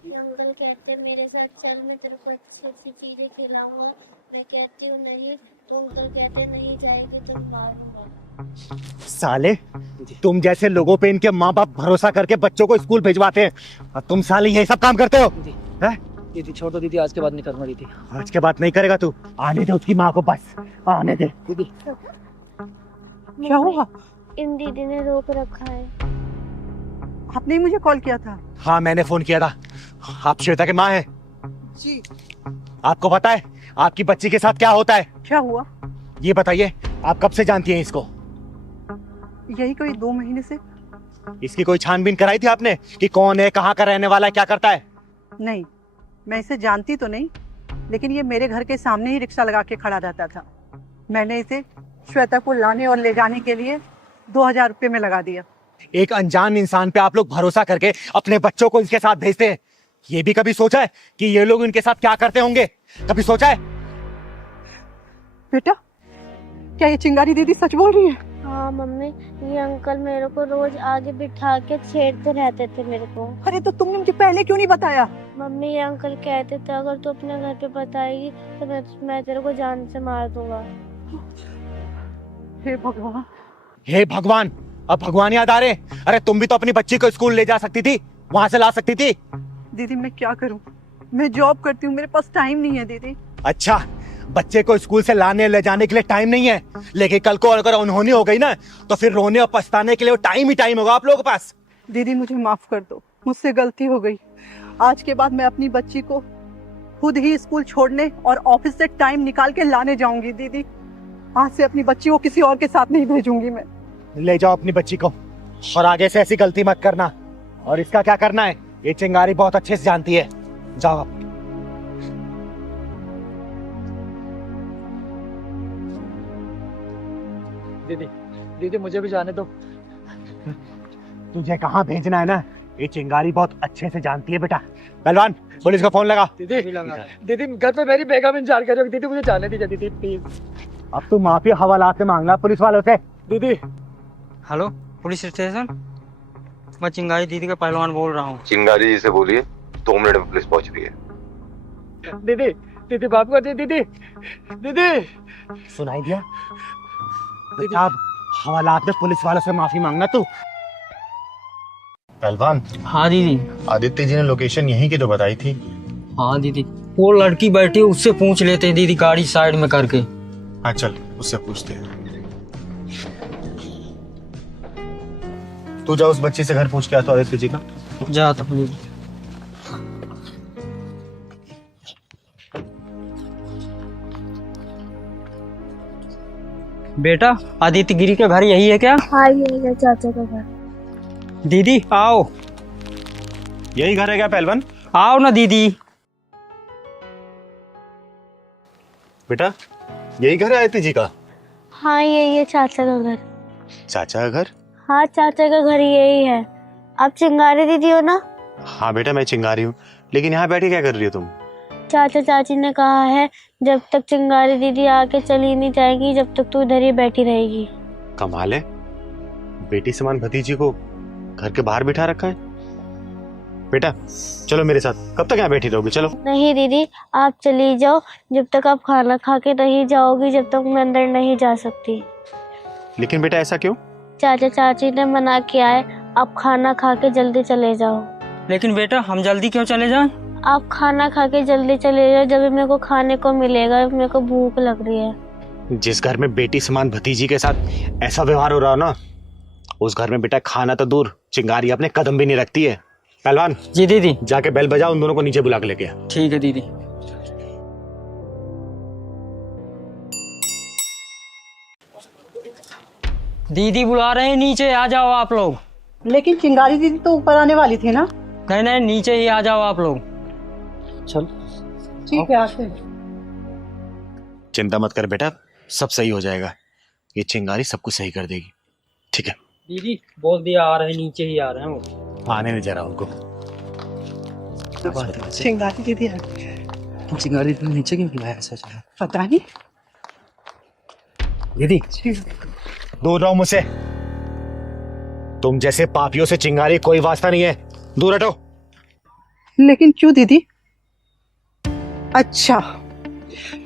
अंकल कहते हैं मेरे साथ चल, मैं तेरे को अच्छी चीजें खिलाऊंगा। मैं कहती हूँ नहीं, तो अंकल कहते नहीं जाएगी तो मारूंगा। साले, तुम जैसे लोगों पे इनके माँ बाप भरोसा करके बच्चों को स्कूल भिजवाते हैं, और तुम साले ये सब काम करते हो। दीदी छोड़ दो दीदी, आज के बाद नहीं करूंगा दीदी। आज के बाद नहीं करेगा तू? आने दे उसकी माँ को, बस आने दे। दीदी क्या हुआ? इन दीदी ने रोक रखा है। आपने ही मुझे कॉल किया था? हाँ मैंने फोन किया था। आप श्वेता के माँ हैं? जी। आपको पता है आपकी बच्ची के साथ क्या होता है? क्या हुआ? ये बताइए, आप कब से जानती हैं इसको? यही कोई 2 महीने से। इसकी कोई छानबीन कराई थी आपने कि कौन है, कहाँ का रहने वाला है, क्या करता है? नहीं, मैं इसे जानती तो नहीं, लेकिन ये मेरे घर के सामने ही रिक्शा लगा के खड़ा रहता था। मैंने इसे श्वेता को लाने और ले जाने के लिए 2000 रुपये में लगा दिया। एक अनजान इंसान पे आप लोग भरोसा करके अपने बच्चों को इसके साथ भेजते हैं। ये भी कभी सोचा है कि ये लोग इनके साथ क्या करते होंगे? कभी सोचा है? बेटा, क्या ये चिंगारी दीदी सच बोल रही है? हाँ मम्मी, ये अंकल मेरे को रोज आगे बिठा के छेड़ते रहते थे मेरे को। अरे तो तुमने मुझे पहले क्यों नहीं बताया? मम्मी ये अंकल कहते थे अगर तू अपने घर पे बताएगी तो मैं तेरे को जान से मार दूंगा। हे भगवान। हे भगवान, अब भगवान याद आ रहे? अरे तुम भी तो अपनी बच्ची को स्कूल ले जा सकती थी, वहां से ला सकती थी। दीदी मैं क्या करूं, मैं जॉब करती हूँ, मेरे पास टाइम नहीं है दीदी। अच्छा, बच्चे को स्कूल से लाने ले जाने के लिए टाइम नहीं है, लेकिन कल को अगर अनहोनी हो गई ना तो फिर रोने और पछताने के लिए टाइम ही टाइम होगा आप लोगों के पास। दीदी मुझे माफ कर दो, मुझसे गलती हो गई। आज के बाद मैं अपनी बच्ची को खुद ही स्कूल छोड़ने और ऑफिस से टाइम निकाल के लाने जाऊंगी। दीदी आज से अपनी बच्ची को किसी और के साथ नहीं भेजूंगी मैं। ले जाओ अपनी बच्ची को, और आगे से ऐसी गलती मत करना। और इसका क्या करना है ये चिंगारी बहुत अच्छे से जानती है। जाओ आप। दीदी मुझे भी जाने दो। तुझे कहाँ भेजना है ना, ये चिंगारी बहुत अच्छे से जानती है बेटा। पहलवान पुलिस का फोन लगा। दीदी घर पे मेरी बेगम इंतजार कर रही है। दीदी मुझे जाने दीजिए दीदी प्लीज। अब तू माफी हवालात में मांगना पुलिस वालों से। दीदी। हेलो पुलिस स्टेशन, मैं चिंगारी दीदी का पहलवान बोल रहा हूँ। चिंगारी जी से बोलिए, 2 मिनट में पुलिस पहुंच रही है। दीदी दीदी माफ कर दी दीदी। दीदी सुनाई दिया? बेटा हवालात में पुलिस वालों से माफी मांगना तू। पहलवान। हाँ दीदी। आदित्य जी ने लोकेशन यहीं की तो बताई थी। हाँ दीदी, वो लड़की बैठी उससे पूछ लेते हैं दीदी, गाड़ी साइड में करके। हाँ चल उससे पूछते हैं। तू जा उस बच्ची से घर पूछ के आ तो आदित्य जी का। जा तो दीदी। बेटा आदित्य गिरी का घर यही है क्या? हाँ यही है चाचा का घर। दीदी आओ। यही घर है क्या पहलवान? आओ ना दीदी। बेटा यही घर है आदित्य जी का? हाँ यही है चाचा का घर। चाचा का घर? हाँ चाचा का घर यही है। आप चिंगारी दीदी हो ना? हाँ बेटा मैं चिंगारी हूँ, लेकिन यहाँ बैठे क्या कर रही हो तुम? चाचा चाची ने कहा है जब तक चिंगारी दीदी आके चली नहीं जाएगी जब तक तू इधर ही बैठी रहेगी। कमाल है, बेटी समान भतीजी को घर के बाहर बिठा रखा है। बेटा चलो मेरे साथ, कब तक यहाँ बैठी रहोगी? चलो। नहीं दीदी आप चली जाओ, जब तक आप खाना खा के नहीं जाओगी जब तक मैं अंदर नहीं जा सकती। लेकिन बेटा ऐसा क्यों? चाचा चाची ने मना किया है, आप खाना खा के जल्दी चले जाओ। लेकिन बेटा हम जल्दी क्यों चले जाएं? आप खाना खा के जल्दी चले जाओ, जब भी मेरे को खाने को मिलेगा, मेरे को भूख लग रही है। जिस घर में बेटी समान भतीजी के साथ ऐसा व्यवहार हो रहा हो ना, उस घर में बेटा खाना तो दूर, चिंगारी अपने कदम भी नहीं रखती है। पहलवान जी दीदी, जाके बेल बजाओ, उन दोनों को नीचे बुला के लेके आ। ठीक है दीदी। दीदी बुला रहे हैं, नीचे आ जाओ आप लोग। लेकिन चिंगारी दीदी तो ऊपर आने वाली थी ना। नहीं नहीं, नीचे ही आ जाओ आप लोग। चल ठीक है, आते हैं। चिंता मत कर बेटा, सब सही हो जाएगा। ये चिंगारी सब कुछ सही कर देगी, ठीक है? दीदी बोल दिया आ रहे हैं, नीचे ही आ रहे हैं वो। आने नहीं जरा उनको। चिंगारी दीदी चिंगारी दीदी नीचे क्यों बुलाया ऐसा? पता नहीं। दीदी दूर रहो मुझसे, तुम जैसे पापियों से चिंगारी कोई वास्ता नहीं है, दूर हटो। लेकिन क्यों दीदी? अच्छा,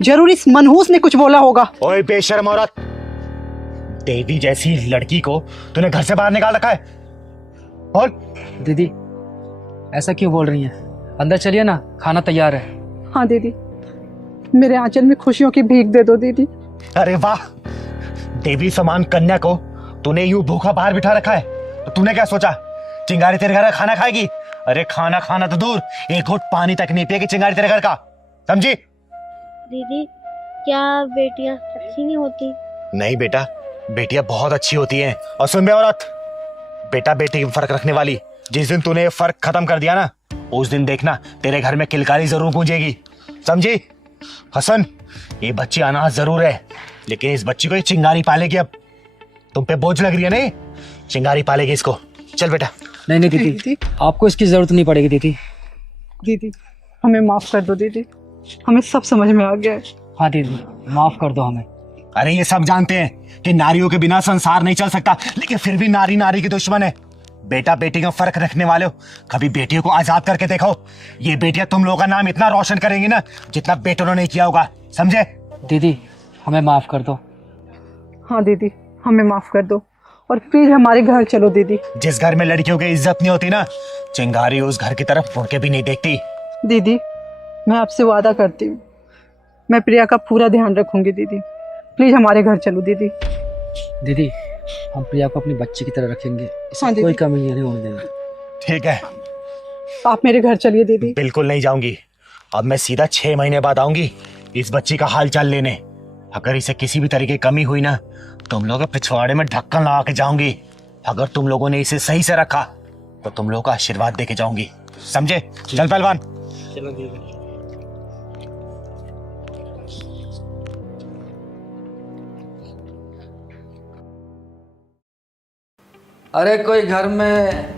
जरूर इस मनहूस ने कुछ बोला होगा। ओए बेशर्म औरत, देवी जैसी लड़की को तूने घर से बाहर निकाल रखा है। और दीदी ऐसा क्यों बोल रही हैं? अंदर चलिए ना, खाना तैयार है। हाँ दीदी, मेरे आंचल में खुशियों की भीख दे दो दीदी। अरे वाह, देवी समान कन्या को तूने यूं भूखा बाहर बिठा रखा है, तो तूने क्या सोचा चिंगारी तेरे घर का खाना खाएगी? अरे खाना खाना तो दूर, एक घूंट पानी तक नहीं पिएगी चिंगारी तेरे घर का, समझी? दीदी क्या बेटियां अच्छी नहीं होती? नहीं बेटा, बेटियां बहुत अच्छी होती हैं। और सुन बे औरत, बेटा बेटी में फर्क रखने वाली, जिस दिन तूने ये फर्क खत्म कर दिया ना, उस दिन देखना तेरे घर में किलकारी जरूर गूंजेगी, समझी? हसन, ये बच्ची अनाथ जरूर है, लेकिन इस बच्ची को ये चिंगारी पालेगी। अब तुम पे बोझ लग रही है नहीं, चिंगारी पालेगी इसको। चल बेटा। नहीं नहीं दीदी, आपको इसकी जरूरत नहीं पड़ेगी दीदी। दीदी हमें माफ कर दो दीदी, हमें सब समझ में आ गया है। हाँ दीदी, माफ कर दो हमें। अरे ये सब जानते हैं कि नारियों के बिना संसार नहीं चल सकता, लेकिन फिर भी नारी नारी की दुश्मन है। बेटा बेटी का फर्क रखने वाले हो, कभी बेटियों को आजाद करके देखो। ये बेटियां तुम लोगों का नाम इतना रोशन करेंगी ना, जितना बेटों ने किया होगा, समझे? दीदी हमें माफ कर दो। हाँ दीदी, हमें माफ कर दो और प्लीज हमारे घर चलो दीदी। जिस घर में लड़कियों की इज्जत नहीं होती ना, चिंगारी उस घर की तरफ मुड़ के भी नहीं देखती। दीदी मैं आपसे वादा करती हूँ, मैं प्रिया का पूरा ध्यान रखूंगी दीदी। प्लीज हमारे घर चलो दीदी। दीदी हम प्रिया को अपनी बच्ची की तरह रखेंगे, हाँ कोई कमी नहीं होने देंगे। ठीक है, आप मेरे घर चलिए दीदी। बिल्कुल नहीं जाऊंगी। अब मैं सीधा 6 महीने बाद आऊंगी इस बच्ची का हाल चाल लेने। अगर इसे किसी भी तरीके की कमी हुई ना, तुम लोग पिछवाड़े में ढक्कन लगा के जाऊंगी। अगर तुम लोगों ने इसे सही से रखा तो तुम लोगों का आशीर्वाद देके जाऊंगी, समझे? चल पहलवान। चलो दीदी। अरे कोई घर में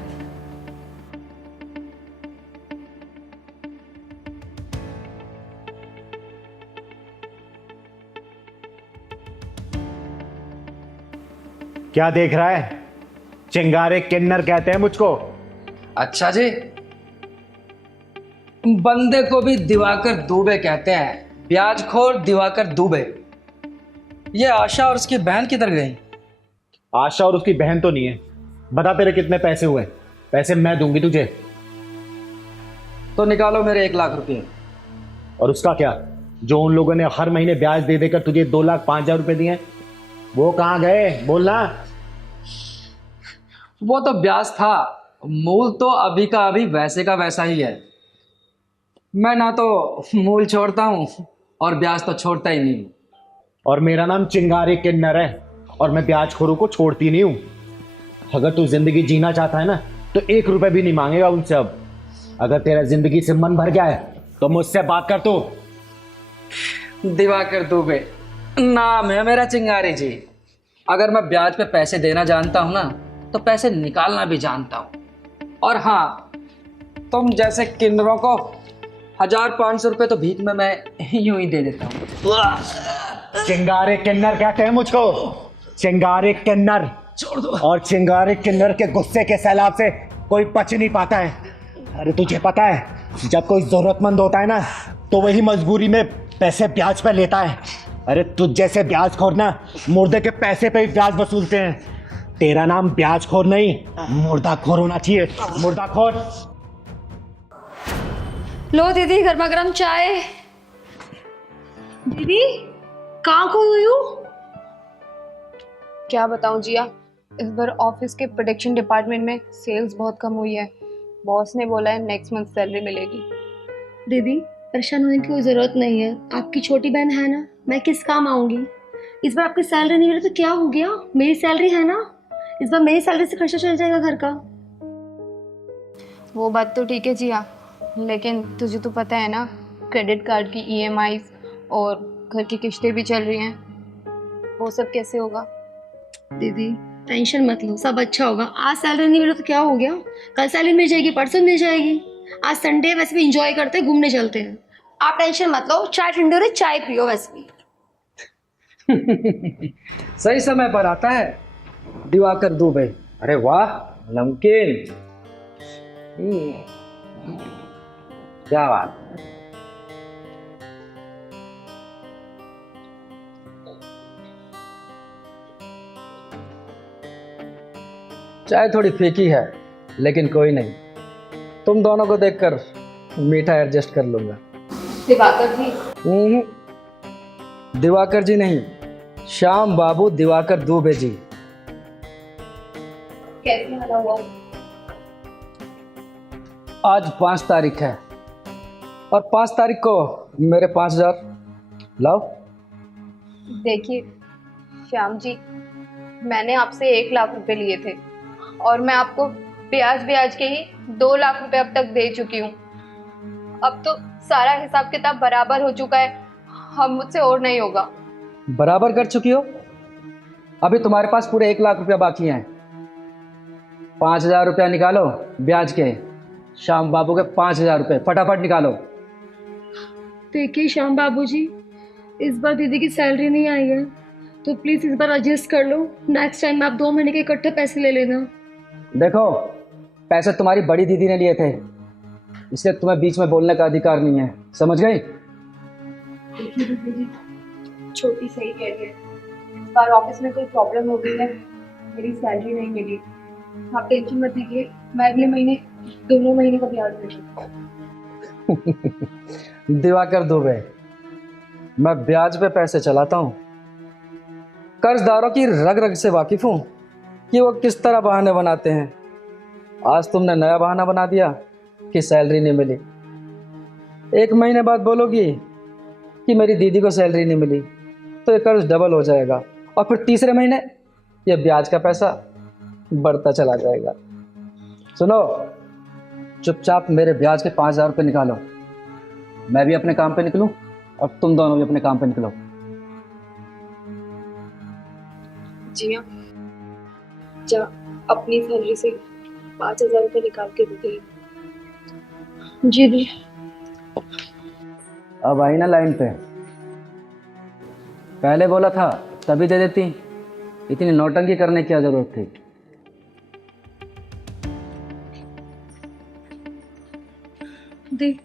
क्या देख रहा है? चिंगारे किन्नर कहते हैं मुझको। अच्छा जी, बंदे को भी दिवाकर दुबे कहते हैं, ब्याजखोर दिवाकर दुबे। ये आशा और उसकी बहन किधर गई? आशा और उसकी बहन तो नहीं है। बता तेरे कितने पैसे हुए? पैसे मैं दूंगी तुझे। तो निकालो मेरे 1 लाख रुपए। और उसका क्या, जो उन लोगों ने हर महीने ब्याज दे देकर तुझे 2,05,000 रुपए दिए, वो कहाँ गए? बोलना। वो तो ब्याज था, मूल तो अभी का अभी वैसे का वैसा ही है। मैं ना तो मूल छोड़ता हूँ और ब्याज तो छोड़ता ही नहीं हूँ। और मेरा नाम चिंगारी किन्नर है और मैं ब्याजखोरों को छोड़ती नहीं हूँ। अगर तू जिंदगी जीना चाहता है ना, तो 1 रुपए भी नहीं मांगेगा उनसे। अब अगर तेरा जिंदगी से मन भर गया है तो मुझसे बात कर। तू दिवाकर दुबे नाम है मेरा, चिंगारी जी। अगर मैं ब्याज पे पैसे देना जानता हूं ना, तो पैसे निकालना भी जानता हूं। और हाँ, तुम जैसे किन्नरों को 1,500 रुपए तो भीख में मैं यूं ही दे देता हूं। चिंगारी किन्नर कहते हैं मुझको, चिंगारी किन्नर। छोड़ दो। और चिंगारी किन्नर के गुस्से के सैलाब से कोई बच नहीं पाता है। अरे तुझे पता है, जब कोई जरूरतमंद होता है ना, तो वही मजबूरी में पैसे ब्याज पे लेता है। अरे तुझ जैसे ब्याजखोर ना मुर्दे के पैसे पे ही ब्याज वसूलते हैं। तेरा नाम ब्याजखोर नहीं, मुर्दाखोर होना चाहिए, मुर्दाखोर। लो दीदी गर्मा गर्म चाय। दीदी कहाँ खो हुई हो? क्या बताऊं जिया, इस बार ऑफिस के प्रोडक्शन डिपार्टमेंट में सेल्स बहुत कम हुई है। बॉस ने बोला है नेक्स्ट मंथ सैलरी मिलेगी। दीदी परेशान होने की कोई ज़रूरत नहीं है, आपकी छोटी बहन है ना, मैं किस काम आऊँगी। इस बार आपकी सैलरी नहीं मिली तो क्या हो गया, मेरी सैलरी है ना, इस बार मेरी सैलरी से खर्चा चल जाएगा घर का। वो बात तो ठीक है जिया, लेकिन तुझे तो पता है ना क्रेडिट कार्ड की EMIs और घर की किस्तें भी चल रही हैं, वो सब कैसे होगा। दीदी टेंशन मत लो, सब अच्छा होगा। आज सैलरी नहीं मिली तो क्या हो गया, कल सैलरी मिल जाएगी, परसों मिल जाएगी। आज संडे वैसे भी इंजॉय करते हैं, घूमने चलते हैं। आप टेंशन मत लो, चाय ठंडे हो रही, चाय पियो वैसे भी। सही समय पर आता है दिवाकर दुबे। अरे वाह नमकीन, क्या बात। चाय थोड़ी फीकी है लेकिन कोई नहीं, तुम दोनों को देखकर मीठा एडजस्ट कर लूंगा। दिवाकर जी? दिवाकर जी नहीं, श्याम बाबू दिवाकर दुबे जी। कैसे मना हुआ? आज 5 तारीख है और 5 तारीख को मेरे 5000 लाओ। देखिए श्याम जी, मैंने आपसे 1 लाख रुपए लिए थे और मैं आपको ब्याज के ही 2 लाख रुपए अब तक दे चुकी हूँ। अब तो सारा हिसाब किताब बराबर हो चुका है, हम मुझसे और नहीं होगा। बराबर कर चुकी हो? अभी तुम्हारे पास पूरे 1 लाख रुपया बाकी हैं। 5000 रुपया निकालो ब्याज के, श्याम बाबू के 5000 रुपये फटाफट निकालो। देखिए श्याम बाबू जी, इस बार दीदी की सैलरी नहीं आई है तो प्लीज़ इस बार एडजस्ट कर लो। नेक्स्ट टाइम आप 2 महीने के इकट्ठे पैसे ले लेना। देखो पैसे तुम्हारी बड़ी दीदी ने लिए थे, इसलिए तुम्हें बीच में बोलने का अधिकार नहीं है, समझ गई? देखिए दीदी जी, छोटी सही कह रही है, इस बार ऑफिस में कोई प्रॉब्लम हो गई है, मेरी सैलरी नहीं मिली। आप टेंशन मत लीजिए, मैं अगले महीने दोनों महीने का ब्याज दे दूंगी। दिवाकर दुबे, मैं ब्याज पे पैसे चलाता हूँ, कर्जदारों की रग रग से वाकिफ हूँ कि वो किस तरह बहाने बनाते हैं। आज तुमने नया बहाना बना दिया कि सैलरी नहीं मिली। 1 महीने बाद बोलोगी कि मेरी दीदी को सैलरी नहीं मिली, तो ये कर्ज डबल हो जाएगा और फिर तीसरे महीने ये ब्याज का पैसा बढ़ता चला जाएगा। सुनो, चुपचाप मेरे ब्याज के 5000 रुपये निकालो, मैं भी अपने काम पे निकलूं और तुम दोनों भी अपने काम पे निकलो। जी हाँ, जा अपनी सैलरी से 5000 रुपये निकाल के दे। जी जी। अब आई ना लाइन पे, पहले बोला था तभी दे देती, इतनी नौटंकी करने की क्या जरूरत थी। दे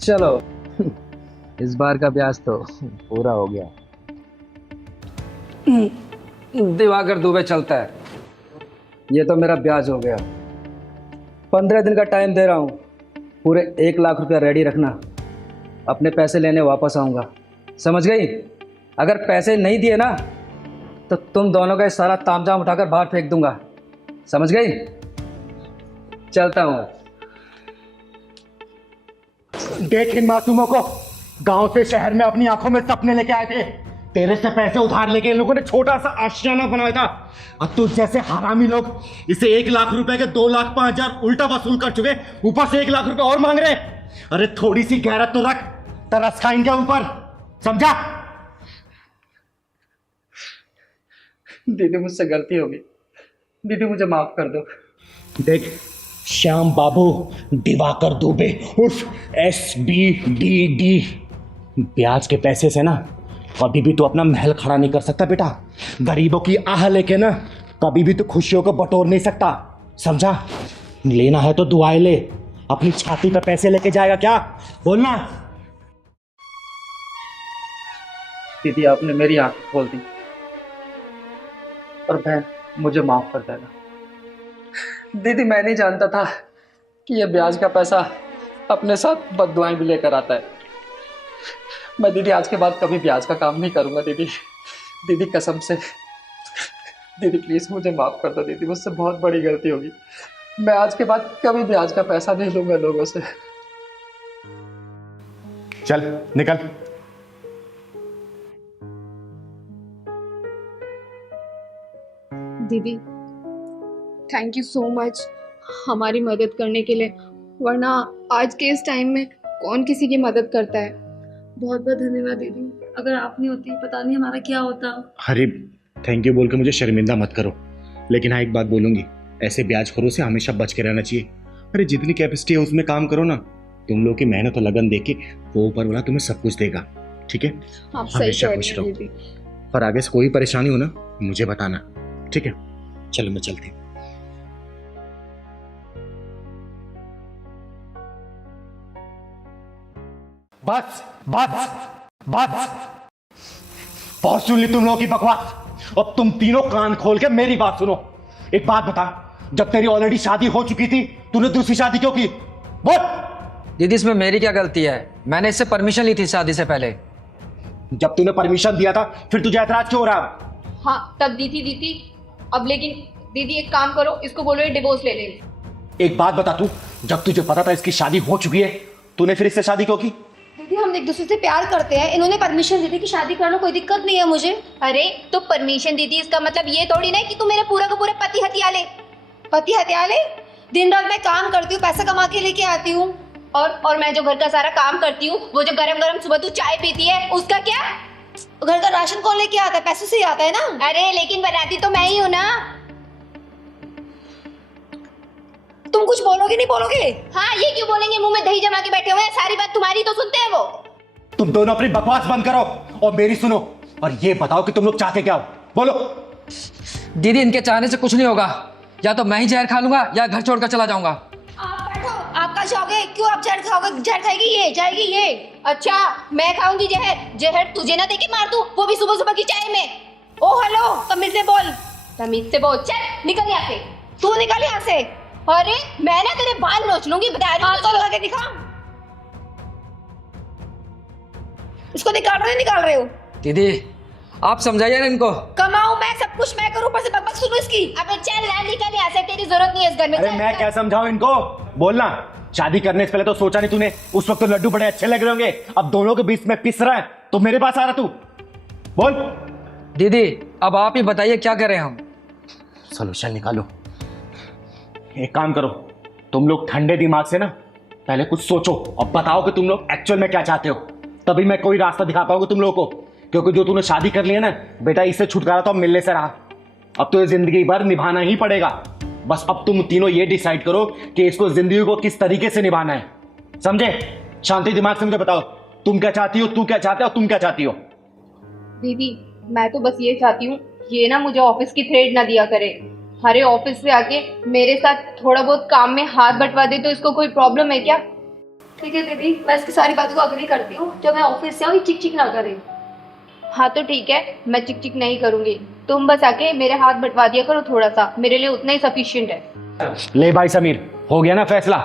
चलो इस बार का ब्याज तो पूरा हो गया। दिवाकर दुबे चलता है, ये तो मेरा ब्याज हो गया। 15 दिन का टाइम दे रहा हूँ, पूरे 1 लाख रुपया रेडी रखना, अपने पैसे लेने वापस आऊँगा, समझ गई? अगर पैसे नहीं दिए ना तो तुम दोनों का ये सारा तामझाम उठाकर बाहर फेंक दूंगा, समझ गई? चलता हूँ। देख इन मासूमों को, गांव से शहर में अपनी आंखों में सपने लेके आए थे, तेरे से पैसे उधार लेके इन लोगों ने छोटा सा आशियाना बनाया था। अब तू जैसे हरामी लोग इसे 1 लाख रुपए के 2,05,000 उल्टा वसूल कर चुके, ऊपर से 1 लाख रुपए और मांग रहे। अरे थोड़ी सी गैरत तो रख, तरस खा इनके ऊपर, समझा? दीदी मुझसे गलती होगी, दीदी मुझे माफ कर दो। देख श्याम बाबू दिवाकर दुबे उर्फ SBDD, ब्याज के पैसे से ना कभी भी तू अपना महल खड़ा नहीं कर सकता बेटा। गरीबों की आह लेके ना कभी भी तू खुशियों को बटोर नहीं सकता, समझा? लेना है तो दुआएं ले, अपनी छाती पे पैसे लेके जाएगा क्या? बोलना। दीदी आपने मेरी आंख खोल दी। और बहन मुझे माफ कर देना। दीदी मैं नहीं जानता था कि ये ब्याज का पैसा अपने साथ बददुआएं भी लेकर आता है। मैं दीदी आज के बाद कभी ब्याज का काम नहीं करूंगा दीदी। दीदी कसम से। दीदी प्लीज मुझे माफ कर दो दीदी, मुझसे बहुत बड़ी गलती होगी। मैं आज के बाद कभी ब्याज का पैसा नहीं लूंगा लोगों से। चल निकल। दीदी थैंक यू सो मच हमारी मदद करने के लिए, वरना आज के इस टाइम में कौन किसी की मदद करता है। बहुत बहुत धन्यवाद दीदी, अगर आप नहीं होती पता नहीं हमारा क्या होता। अरे थैंक यू बोल के मुझे शर्मिंदा मत करो, लेकिन हाँ एक बात बोलूंगी, ऐसे ब्याजखोरों से हमेशा बच के रहना चाहिए। अरे जितनी कैपेसिटी है उसमें काम करो ना। तुम लोग की मेहनत और लगन देख के वो ऊपर वाला तुम्हें सब कुछ देगा, ठीक है? आप सही हमेशा कह खुश रही रहो। हैं दीदी। पर आगे से कोई परेशानी हो ना मुझे बताना, ठीक है? चलो मैं चलती हूँ। बस बस बस, बहुत सुन ली तुम लोगों की बकवास। अब तुम तीनों कान खोल के मेरी बात सुनो। एक बात बता, जब तेरी ऑलरेडी शादी हो चुकी थी तूने दूसरी शादी क्यों की? बोल। दीदी इसमें मेरी क्या गलती है? मैंने इससे परमिशन ली थी शादी से पहले। जब तूने परमिशन दिया था फिर तुझे ऐतराज क्यों हो रहा? हाँ तब दी थी, अब लेकिन दीदी एक काम करो, इसको बोलो ये डिवोर्स ले ले। एक बात बता तू, जब तुझे पता था इसकी शादी हो चुकी है तूने फिर इससे शादी क्यों की? दीदी हम एक दूसरे से प्यार करते हैं, इन्होंने परमिशन दी थी कि शादी करना, कोई दिक्कत नहीं है मुझे। अरे तो परमिशन दी थी इसका मतलब ये थोड़ी ना कि तू मेरे पूरा का पूरा पति हथियाले। पति हथियाले? दिन रात मैं काम करती हूँ, पैसा कमा के लेके आती हूँ। और मैं जो घर का सारा काम करती हूँ, वो जो गरम गरम सुबह तू चाय पीती है, उसका क्या? घर का राशन कौन लेके आता है? पैसे से ही आता है ना। अरे लेकिन बनाती तो मैं ही हूँ ना। तुम कुछ बोलोगे नहीं बोलोगे? हाँ ये क्यों बोलेंगे, मुंह में दही जमा के बैठे हुए हैं, सारी बात तुम्हारी तो सुनते हैं वो। तुम दोनों अपनी बकवास बंद करो और मेरी सुनो, और ये बताओ कि तुम लोग चाहते क्या हो? बोलो। दीदी इनके चाहने से कुछ नहीं होगा, या तो मैं ही जहर खा लूंगा या घर छोड़कर चला जाऊंगा। आप बैठो, आप कहाँ जाओगे? क्यों आप जहर खाओगे? जहर खाएगी ये, जाएगी ये। अच्छा मैं खाऊंगी जहर? जहर तुझे ना देके मार दूं, वो भी सुबह सुबह की चाय में। ओ हेलो, तमीज से बोल। तमीज से बोल, चल निकल यहाँ से। तू निकल यहाँ से। अरे मैं ना तेरे बाल नोच लूंगी, बता रही हूँ। हाथ तो लगा के दिखा। इसको निकाल रहे हो? दीदी आप समझाइए ना इनको। कमाऊं मैं, सब कुछ मैं करूं, ऊपर से बकबक सुनो इसकी। अबे चल ना निकल यहाँ से, तेरी जरूरत नहीं है इस घर में। अरे मैं क्या समझाऊं इनको? बोलना। शादी करने से पहले तो सोचा नहीं तूने? उस वक्त तो लड्डू बड़े अच्छे लग रहे होंगे, अब दोनों के बीच में पिस रहा है तो मेरे पास आ रहा तू। बोल। दीदी अब आप ही बताइए क्या करें हम? सोल्यूशन निकालो। एक काम करो, तुम लोग ठंडे दिमाग से ना पहले कुछ सोचो और बताओ कि तुम लोग एक्चुअल में क्या चाहते हो, तभी मैं कोई रास्ता दिखा पाऊंगा तुम लोगों को। क्योंकि जो तूने शादी कर लिया ना बेटा, इससे छुटकारा तो अब मिलने से रहा, अब तो ये जिंदगी भर निभाना ही पड़ेगा। बस अब तुम तीनों ये डिसाइड करो कि इसको जिंदगी को किस तरीके से निभाना है, समझे? शांति दिमाग से मुझे बताओ, तुम क्या चाहती हो, तू क्या चाहता है और तुम क्या चाहती हो? दीदी मैं तो बस ये चाहती हूँ, ये ना मुझे ऑफिस की थ्रेड ना दिया करे। हरे ऑफिस से आके मेरे साथ थोड़ा बहुत काम में हाथ बंटवा दे तो इसको कोई प्रॉब्लम है क्या? ठीक है दीदी, मैं इसकी सारी बातों को अग्री करती हूँ। जब मैं ऑफिस से आऊँ चिक चिक ना करे। हाँ तो ठीक है, मैं चिक चिक नहीं करूंगी, तुम बस आके मेरे हाथ बंटवा दिया करो थोड़ा सा, मेरे लिए उतना ही सफिशिएंट है। ले भाई समीर, हो गया ना फैसला?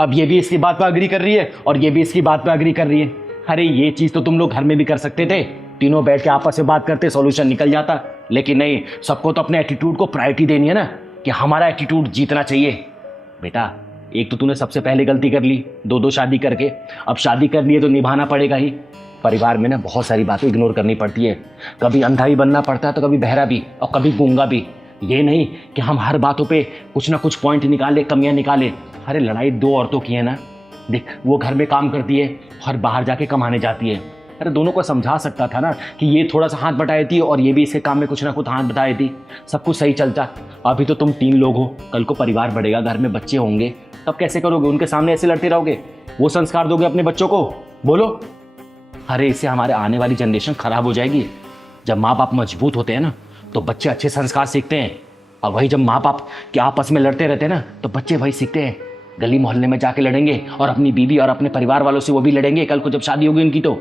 अब ये भी इसकी बात पर अग्री कर रही है और ये भी इसकी बात पर अग्री कर रही है। अरे ये चीज तो तुम लोग घर में भी कर सकते थे, तीनों बैठ के आपस में बात करते, सॉल्यूशन निकल जाता। लेकिन नहीं, सबको तो अपने एटीट्यूड को प्रायोरिटी देनी है ना, कि हमारा एटीट्यूड जीतना चाहिए। बेटा एक तो तूने सबसे पहले गलती कर ली, दो शादी करके, अब शादी कर ली है तो निभाना पड़ेगा ही। परिवार में ना बहुत सारी बातें इग्नोर करनी पड़ती है, कभी अंधा भी बनना पड़ता है तो कभी बहरा भी और कभी गूंगा भी। ये नहीं कि हम हर बातों पे कुछ ना कुछ पॉइंट निकाले, कमियां निकाले। अरे लड़ाई दो औरतों की है ना, देख वो घर में काम करती है और बाहर जाके कमाने जाती है। अरे दोनों को समझा सकता था ना कि ये थोड़ा सा हाथ बटाई थी और ये भी इसके काम में कुछ ना कुछ हाथ बटाई थी, सब कुछ सही चलता। अभी तो तुम 3 लोग हो, कल को परिवार बढ़ेगा, घर में बच्चे होंगे, तब कैसे करोगे? उनके सामने ऐसे लड़ते रहोगे? वो संस्कार दोगे अपने बच्चों को? बोलो। अरे इससे हमारे आने वाली जनरेशन खराब हो जाएगी। जब माँ बाप मजबूत होते हैं ना तो बच्चे अच्छे संस्कार सीखते हैं, और वही जब माँ बाप के आपस में लड़ते रहते हैं ना तो बच्चे वही सीखते हैं। गली मोहल्ले में जाके लड़ेंगे और अपनी बीवी और अपने परिवार वालों से वो भी लड़ेंगे कल को जब शादी होगी उनकी। तो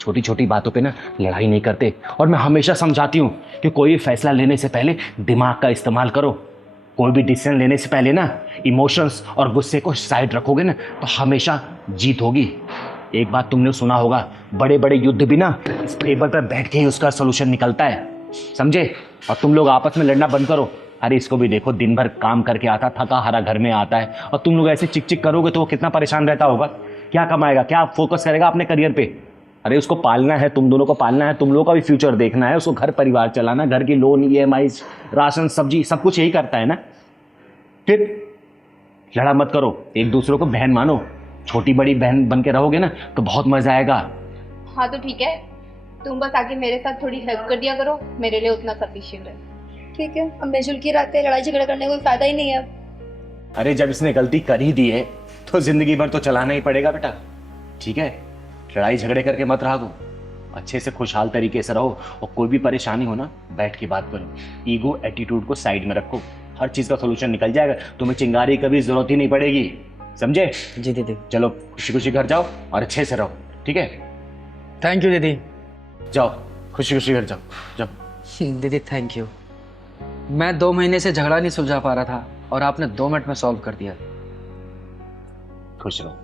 छोटी छोटी बातों पे ना लड़ाई नहीं करते। और मैं हमेशा समझाती हूँ कि कोई भी फैसला लेने से पहले दिमाग का इस्तेमाल करो। कोई भी डिसीजन लेने से पहले ना इमोशंस और गुस्से को साइड रखोगे ना तो हमेशा जीत होगी। एक बात तुमने सुना होगा, बड़े बड़े युद्ध भी ना इस टेबल पर बैठ के ही उसका सोल्यूशन निकलता है, समझे? और तुम लोग आपस में लड़ना बंद करो। अरे इसको भी देखो, दिन भर काम करके आता, थका हारा घर में आता है, और तुम लोग ऐसे चिक चिक करोगे तो वो कितना परेशान रहता होगा। क्या कमाएगा, क्या फोकस करेगा अपने करियर पे? अरे उसको पालना है, तुम दोनों को पालना है, तुम लोगों का भी फ्यूचर देखना है, उसको घर परिवार चलाना, घर की लोन, EMI, राशन, सब्जी, सब कुछ यही करता है ना। फिर लड़ा मत करो, एक दूसरे को बहन मानो। छोटी बड़ी बहन बन के रहोगे ना तो बहुत मजा आएगा। हाँ तो ठीक है, तुम बस आके मेरे साथ थोड़ी हेल्प कर दिया करो, मेरे लिए उतना सफिशिएंट है। ठीक है, अब मिलजुल के रहते हैं, लड़ाई झगड़ा करने का कोई फायदा ही नहीं है। अरे जब इसने गलती कर ही दी है तो जिंदगी भर तो चलाना ही पड़ेगा बेटा, ठीक है? लड़ाई झगड़े करके मत रहा करो, अच्छे से खुशहाल तरीके से रहो, और कोई भी परेशानी हो ना बैठ के बात करो। ईगो एटीट्यूड को साइड में रखो, हर चीज का सोल्यूशन निकल जाएगा, तुम्हें चिंगारी कभी जरूरत ही नहीं पड़ेगी, समझे? जी दीदी। चलो खुशी खुशी घर जाओ और अच्छे से रहो, ठीक है? थैंक यू दीदी। जाओ खुशी खुशी घर जाओ, जाओ। दीदी थैंक यू। मैं 2 महीने से झगड़ा नहीं सुलझा पा रहा था और आपने 2 मिनट में सॉल्व कर दिया। खुश रहो,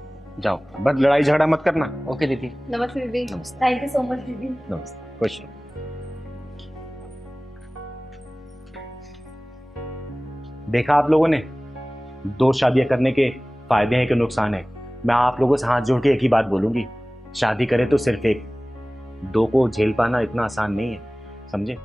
जाओ, बस लड़ाई झगड़ा मत करना। ओके दीदी। नमस्ते दीदी। थैंक यू सो मच दीदी। नमस्ते, खुश रहो। देखा आप लोगों ने, 2 शादियां करने के फायदे हैं कि नुकसान है। मैं आप लोगों से हाथ जोड़ के एक ही बात बोलूंगी, शादी करें तो सिर्फ एक, 2 को झेल पाना इतना आसान नहीं है, समझे?